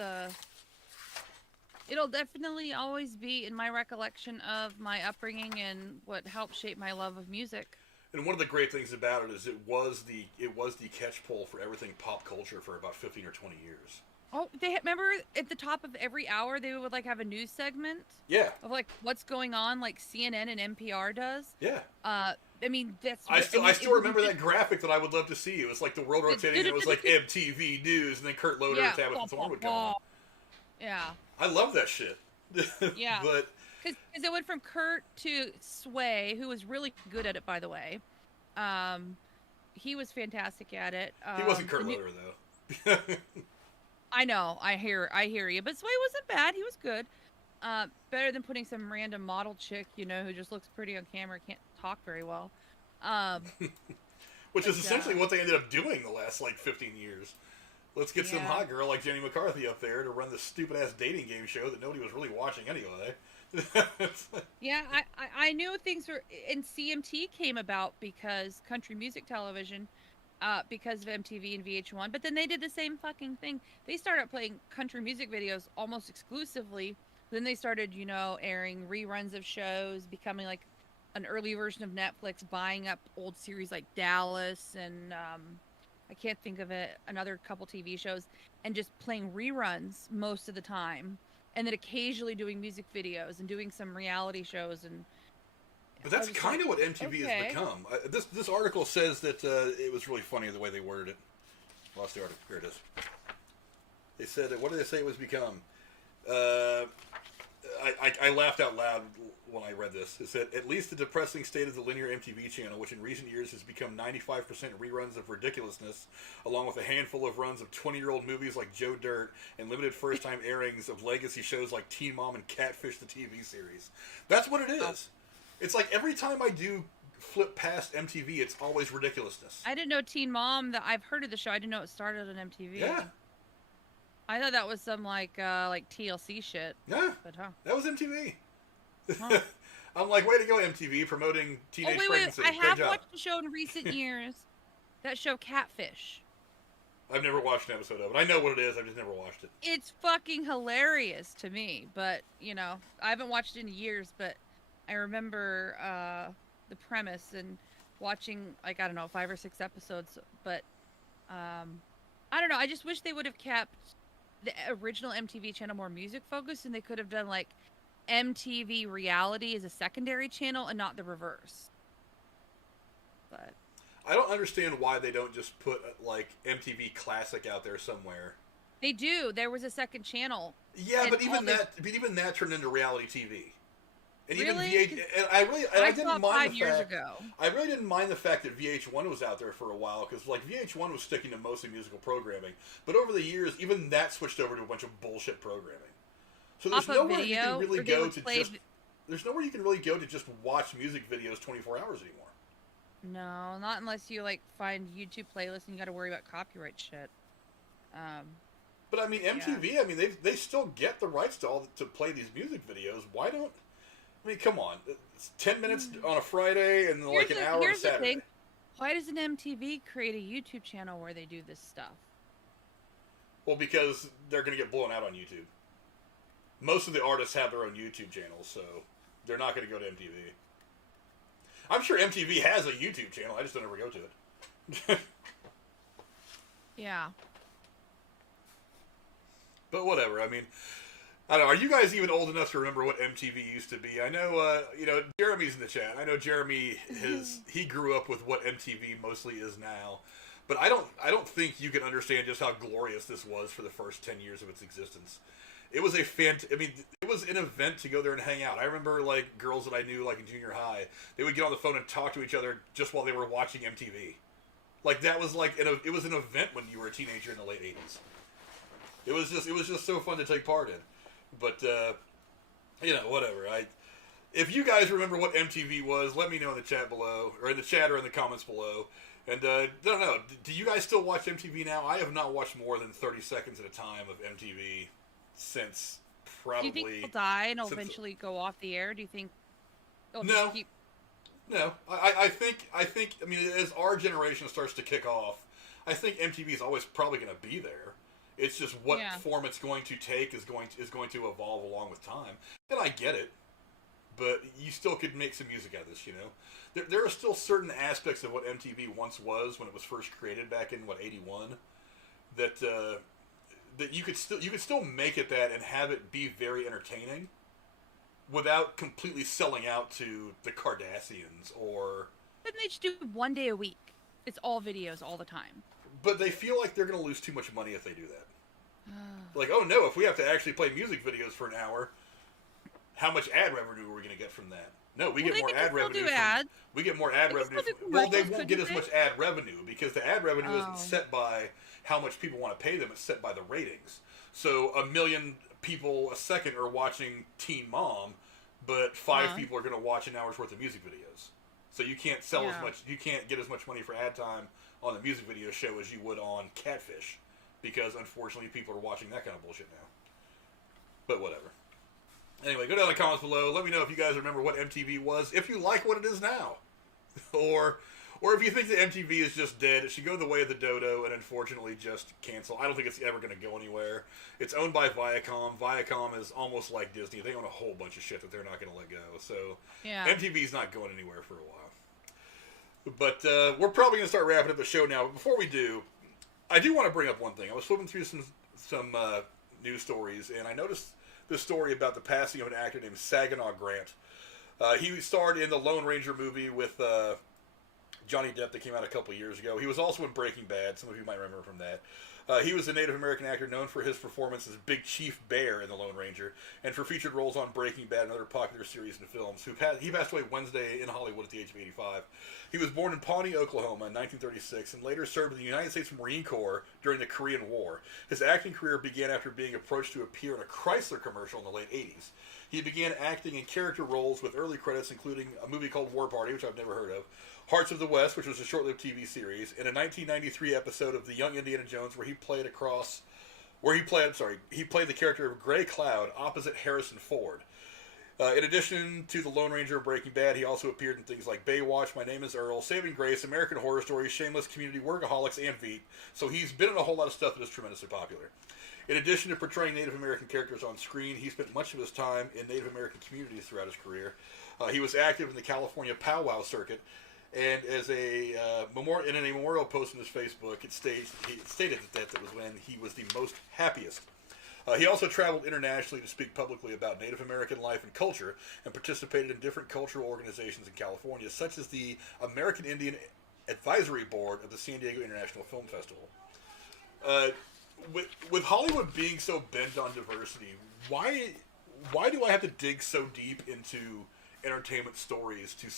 it'll definitely always be in my recollection of my upbringing and what helped shape my love of music. And one of the great things about it is it was the catch pole for everything pop culture for about 15 or 20 years. Oh, remember at the top of every hour they would like have a news segment? Yeah. Of like what's going on, like CNN and NPR does. Yeah. I mean, that's. I still remember that graphic that I would love to see. It was like the world rotating, and it was like MTV News, and then Kurt Loder and Tabitha Thorne would come on. Yeah. I love that shit. Yeah. But because it went from Kurt to Sway, who was really good at it, by the way. He was fantastic at it. He wasn't Kurt Loder though. I know. I hear you. But Sway wasn't bad. He was good. Better than putting some random model chick, who just looks pretty on camera, can't talk very well. Which is essentially what they ended up doing the last, 15 years. Let's get some hot girl like Jenny McCarthy up there to run this stupid-ass dating game show that nobody was really watching anyway. Yeah, I knew things were... And CMT came about because country music television, because of MTV and VH1. But then they did the same fucking thing. They started playing country music videos almost exclusively. Then they started, airing reruns of shows, becoming like an early version of Netflix, buying up old series like Dallas and... I can't think of it, another couple TV shows, and just playing reruns most of the time, and then occasionally doing music videos and doing some reality shows. But that's kind of what MTV has become. This article says that it was really funny the way they worded it. Lost the article. Here it is. They said, what did they say it was become? I laughed out loud when I read this. It said, at least the depressing state of the linear MTV channel, which in recent years has become 95% reruns of ridiculousness, along with a handful of runs of 20-year-old movies like Joe Dirt and limited first-time airings of legacy shows like Teen Mom and Catfish the TV series. That's what it is. It's like every time I do flip past MTV, it's always ridiculousness. I didn't know Teen Mom, I've heard of the show. I didn't know it started on MTV. Yeah. I thought that was some like TLC shit. Yeah, but, that was MTV. Huh. I'm like, way to go, MTV, promoting teenage pregnancy. I have watched a show in recent years. That show, Catfish. I've never watched an episode of it. I know what it is. I've just never watched it. It's fucking hilarious to me, but I haven't watched it in years. But I remember the premise and watching 5 or 6 episodes. But I don't know. I just wish they would have kept the original MTV channel more music focused, and they could have done MTV reality as a secondary channel and not the reverse. But I don't understand why they don't just put MTV Classic out there somewhere. They do. There was a second channel. Yeah, but even that turned into reality TV. And really? Even VH, I didn't mind 5 years ago. I really didn't mind the fact that VH1 was out there for a while, because VH1 was sticking to mostly musical programming. But over the years, even that switched over to a bunch of bullshit programming. So there's nowhere you can really go to there's nowhere you can really go to just watch music videos 24 hours anymore. No, not unless you find YouTube playlists and you got to worry about copyright shit. But I mean, MTV, yeah. They still get the rights to play these music videos. Why don't? I mean, come on. It's 10 minutes on a Friday and then an hour on a Saturday. The thing. Why doesn't MTV create a YouTube channel where they do this stuff? Well, because they're going to get blown out on YouTube. Most of the artists have their own YouTube channels, so they're not going to go to MTV. I'm sure MTV has a YouTube channel. I just don't ever go to it. Yeah. But whatever. I mean, I don't know. Are you guys even old enough to remember what MTV used to be? I know, Jeremy's in the chat. I know Jeremy he grew up with what MTV mostly is now, but I don't think you can understand just how glorious this was for the first 10 years of its existence. It was it was an event to go there and hang out. I remember like girls that I knew like in junior high, they would get on the phone and talk to each other just while they were watching MTV. Like that was like it was an event when you were a teenager in the late 80s. It was just so fun to take part in. But whatever. If you guys remember what MTV was, let me know in the chat below, or in the chat or in the comments below. And I don't know, do you guys still watch MTV now? I have not watched more than 30 seconds at a time of MTV since probably. Do you think it'll die and it'll eventually go off the air? Do you think it'll no. just keep? No, I think as our generation starts to kick off, I think MTV is always probably going to be there. It's just what form it's going to take is going to evolve along with time. And I get it, but you still could make some music out of this, you know. There are still certain aspects of what MTV once was when it was first created back in 81 that you could still make it that and have it be very entertaining without completely selling out to the Kardashians or. Then they just do one day a week. It's all videos all the time. But they feel like they're going to lose too much money if they do that. Like, oh no, if we have to actually play music videos for an hour, how much ad revenue are we going to get from that? No, we get more ad revenue. We get more ad revenue. Well, they won't get as much ad revenue because the ad revenue isn't set by how much people want to pay them. It's set by the ratings. So 1 million people a second are watching Teen Mom, but 5 people are going to watch an hour's worth of music videos. So you can't sell as much. You can't get as much money for ad time on the music video show as you would on Catfish, because unfortunately people are watching that kind of bullshit now. But whatever. Anyway, go down in the comments below. Let me know if you guys remember what MTV was, if you like what it is now, or if you think that MTV is just dead. It should go the way of the dodo and unfortunately just cancel. I don't think it's ever going to go anywhere. It's owned by Viacom. Viacom is almost like Disney. They own a whole bunch of shit that they're not going to let go. So MTV's not going anywhere for a while. But we're probably going to start wrapping up the show now. But before we do, I do want to bring up one thing. I was flipping through some news stories, and I noticed this story about the passing of an actor named Saginaw Grant. He starred in the Lone Ranger movie with Johnny Depp that came out a couple years ago. He was also in Breaking Bad. Some of you might remember from that. He was a Native American actor known for his performance as Big Chief Bear in The Lone Ranger, and for featured roles on Breaking Bad and other popular series and films. He passed away Wednesday in Hollywood at the age of 85. He was born in Pawnee, Oklahoma in 1936, and later served in the United States Marine Corps during the Korean War. His acting career began after being approached to appear in a Chrysler commercial in the late 80s. He began acting in character roles with early credits including a movie called War Party, which I've never heard of, Hearts of the West, which was a short-lived TV series, and a 1993 episode of The Young Indiana Jones where he played the character of Gray Cloud opposite Harrison Ford. In addition to the Lone Ranger and Breaking Bad, he also appeared in things like Baywatch, My Name is Earl, Saving Grace, American Horror Story, Shameless, Community, Workaholics, and Veep. So he's been in a whole lot of stuff that is tremendously popular. In addition to portraying Native American characters on screen, he spent much of his time in Native American communities throughout his career. He was active in the California powwow circuit, and as in a memorial post on his Facebook, he stated that was when he was the most happiest. He also traveled internationally to speak publicly about Native American life and culture, and participated in different cultural organizations in California, such as the American Indian Advisory Board of the San Diego International Film Festival. With Hollywood being so bent on diversity, why do I have to dig so deep into entertainment stories to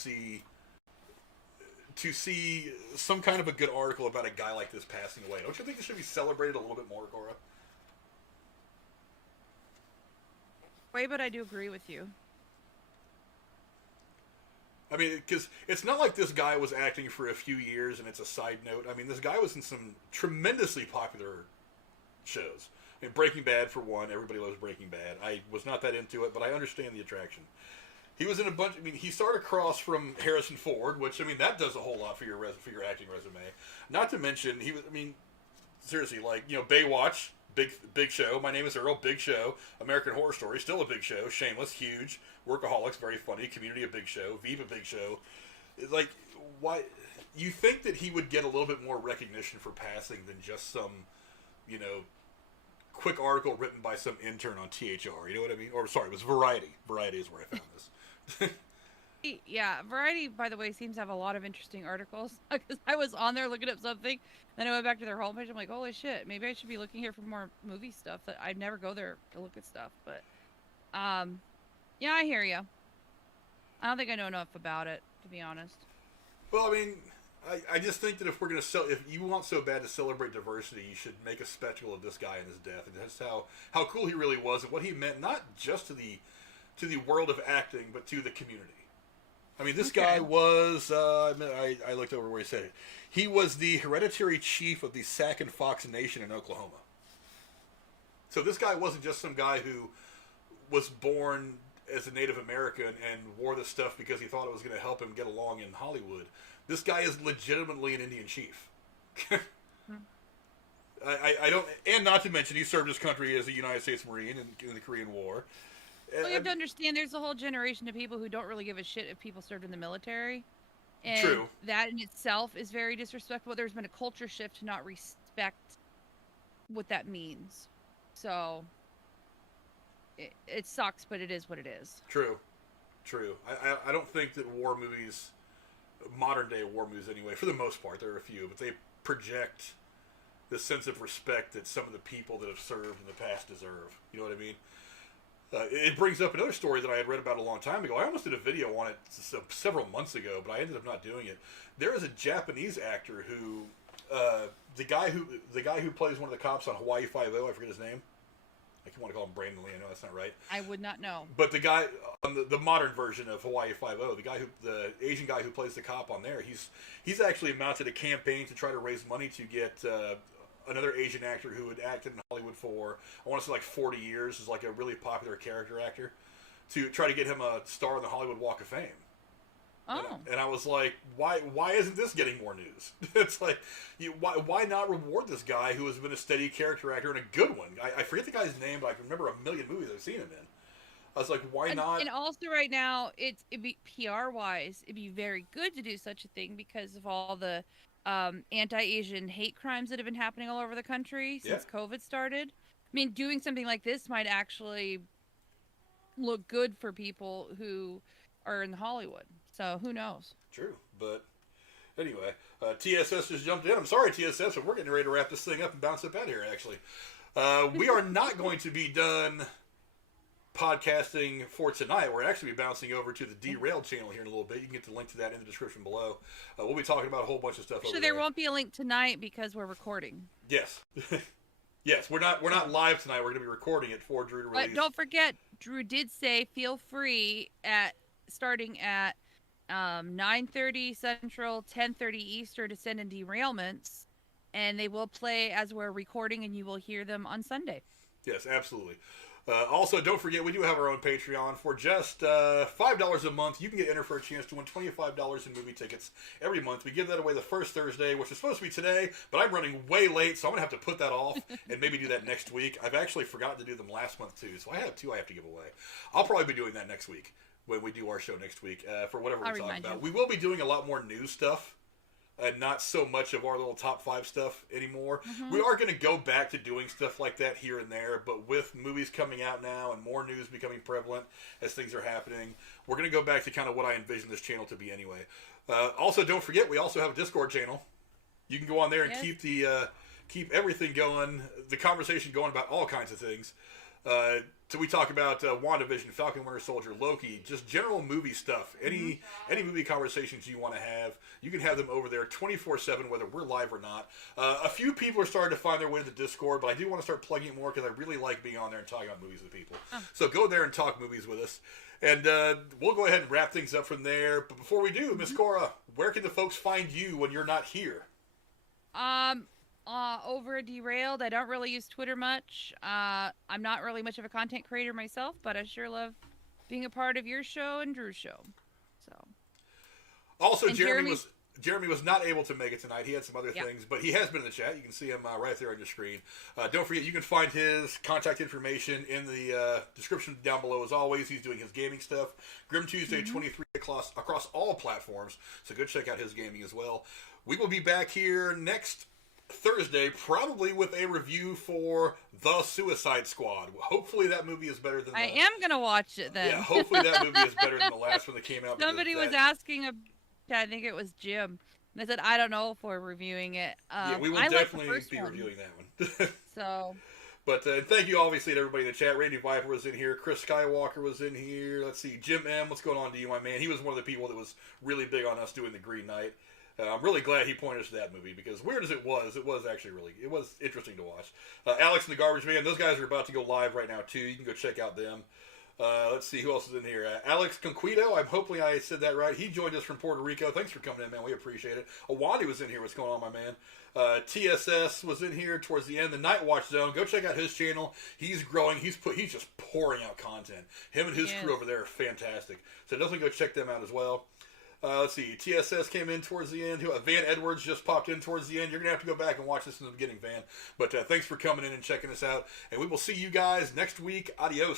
see some kind of a good article about a guy like this passing away? Don't you think this should be celebrated a little bit more, Cora? But I do agree with you. I mean, because it's not like this guy was acting for a few years and it's a side note. I mean, this guy was in some tremendously popular shows. I mean, Breaking Bad, for one. Everybody loves Breaking Bad. I was not that into it, but I understand the attraction. He was in a bunch. I mean, he started across from Harrison Ford, which, I mean, that does a whole lot for your acting resume. Not to mention, he was. I mean, seriously, like, Baywatch, big show. My Name is Earl, big show. American Horror Story, still a big show. Shameless, huge. Workaholics, very funny. Community, a big show. Veep, a big show. Like, why? You think that he would get a little bit more recognition for passing than just some, quick article written by some intern on THR. You know what I mean? Or sorry, it was Variety. Variety is where I found this. Yeah, Variety, by the way, seems to have a lot of interesting articles. Because I was on there looking up something, then I went back to their homepage. I'm like, holy shit, maybe I should be looking here for more movie stuff. That I never go there to look at stuff. But, yeah, I hear you. I don't think I know enough about it, to be honest. Well, I mean, I just think that if we're going to if you want so bad to celebrate diversity, you should make a spectacle of this guy and his death, and that's how cool he really was and what he meant, not just to the world of acting, but to the community. I mean, this guy was, I looked over where he said it. He was the hereditary chief of the Sac and Fox Nation in Oklahoma. So this guy wasn't just some guy who was born as a Native American and wore this stuff because he thought it was going to help him get along in Hollywood. This guy is legitimately an Indian chief. I don't, and not to mention he served his country as a United States Marine in the Korean War. Well, you have to understand there's a whole generation of people who don't really give a shit if people served in the military. And True. That in itself is very disrespectful. There's been a culture shift to not respect what that means. So, it sucks, but it is what it is. True. I don't think that war movies, modern day war movies anyway, for the most part, there are a few, but they project the sense of respect that some of the people that have served in the past deserve. You know what I mean? It brings up another story that I had read about a long time ago. I almost did a video on it several months ago, but I ended up not doing it. There is a Japanese actor who, the guy who plays one of the cops on Hawaii Five-0, I forget his name. I want to call him Brandon Lee. I know that's not right. I would not know. But the guy on the modern version of Hawaii Five-0, the Asian guy who plays the cop on there, he's actually mounted a campaign to try to raise money to get another Asian actor who had acted in Hollywood for, I want to say like 40 years, is like a really popular character actor, to try to get him a star on the Hollywood Walk of Fame. Oh. And I was like, why isn't this getting more news? It's like, why not reward this guy who has been a steady character actor and a good one? I forget the guy's name, but I can remember a million movies I've seen him in. I was like, why not? And also right now, it'd be PR-wise, it'd be very good to do such a thing because of all the anti-Asian hate crimes that have been happening all over the country since COVID started. I mean, doing something like this might actually look good for people who are in Hollywood. So who knows? True, but anyway, TSS just jumped in. I'm sorry, TSS, but we're getting ready to wrap this thing up and bounce up out of here, actually. We are not going to be done podcasting for tonight. We're actually bouncing over to the Derailed channel here in a little bit. You can get the link to that in the description below. We'll be talking about a whole bunch of stuff. So there won't be a link tonight because we're recording. Yes. Yes, we're not live tonight. We're going to be recording it for Drew to release. But don't forget, Drew did say feel free starting at 9:30 Central, 10:30 Eastern to send in derailments, and they will play as we're recording, and you will hear them on Sunday. Yes, absolutely. Also, don't forget, we do have our own Patreon. For just $5 a month, you can get entered for a chance to win $25 in movie tickets every month. We give that away the first Thursday, which is supposed to be today, but I'm running way late, so I'm going to have to put that off and maybe do that next week. I've actually forgotten to do them last month, too, so I have two I have to give away. I'll probably be doing that next week when we do our show next week for whatever we're talking about. We will be doing a lot more news stuff. And not so much of our little top 5 stuff anymore. Mm-hmm. We are going to go back to doing stuff like that here and there, but with movies coming out now and more news becoming prevalent as things are happening, we're going to go back to kind of what I envision this channel to be anyway. Also, don't forget, we also have a Discord channel. You can go on there and keep everything going, the conversation going about all kinds of things. So we talk about WandaVision, Falcon Winter Soldier, Loki, just general movie stuff. Any movie conversations you want to have, you can have them over there 24/7, whether we're live or not. A few people are starting to find their way to the Discord, but I do want to start plugging it more because I really like being on there and talking about movies with people. So go there and talk movies with us. And we'll go ahead and wrap things up from there. But before we do, Miss Cora, where can the folks find you when you're not here? Over at Derailed, I don't really use Twitter much. I'm not really much of a content creator myself, but I sure love being a part of your show and Drew's show. So. Also, Jeremy was not able to make it tonight. He had some other things, but he has been in the chat. You can see him right there on your screen. Don't forget, you can find his contact information in the description down below as always. He's doing his gaming stuff. Grim Tuesday 23 across all platforms, so go check out his gaming as well. We will be back here next Thursday, probably with a review for The Suicide Squad. Hopefully that movie is better than I am going to watch it then. Yeah, hopefully that movie is better than the last one that came out. Somebody was asking, I think it was Jim. And I said, I don't know if we're reviewing it. Yeah, we will definitely be reviewing that one. So... But thank you, obviously, to everybody in the chat. Randy Viper was in here. Chris Skywalker was in here. Let's see. Jim M., what's going on to you, my man? He was one of the people that was really big on us doing The Green Knight. I'm really glad he pointed us to that movie, because weird as it was actually it was interesting to watch. Alex and the Garbage Man, those guys are about to go live right now, too. You can go check out them. Let's see who else is in here. Alex Conquito, I'm hoping I said that right. He joined us from Puerto Rico. Thanks for coming in, man. We appreciate it. Awadi was in here. What's going on, my man? TSS was in here towards the end. The Night Watch Zone. Go check out his channel. He's growing. He's just pouring out content. Him and his crew over there are fantastic. So definitely go check them out as well. Let's see. TSS came in towards the end. Van Edwards just popped in towards the end. You're going to have to go back and watch this in the beginning, Van. But thanks for coming in and checking us out. And we will see you guys next week. Adios.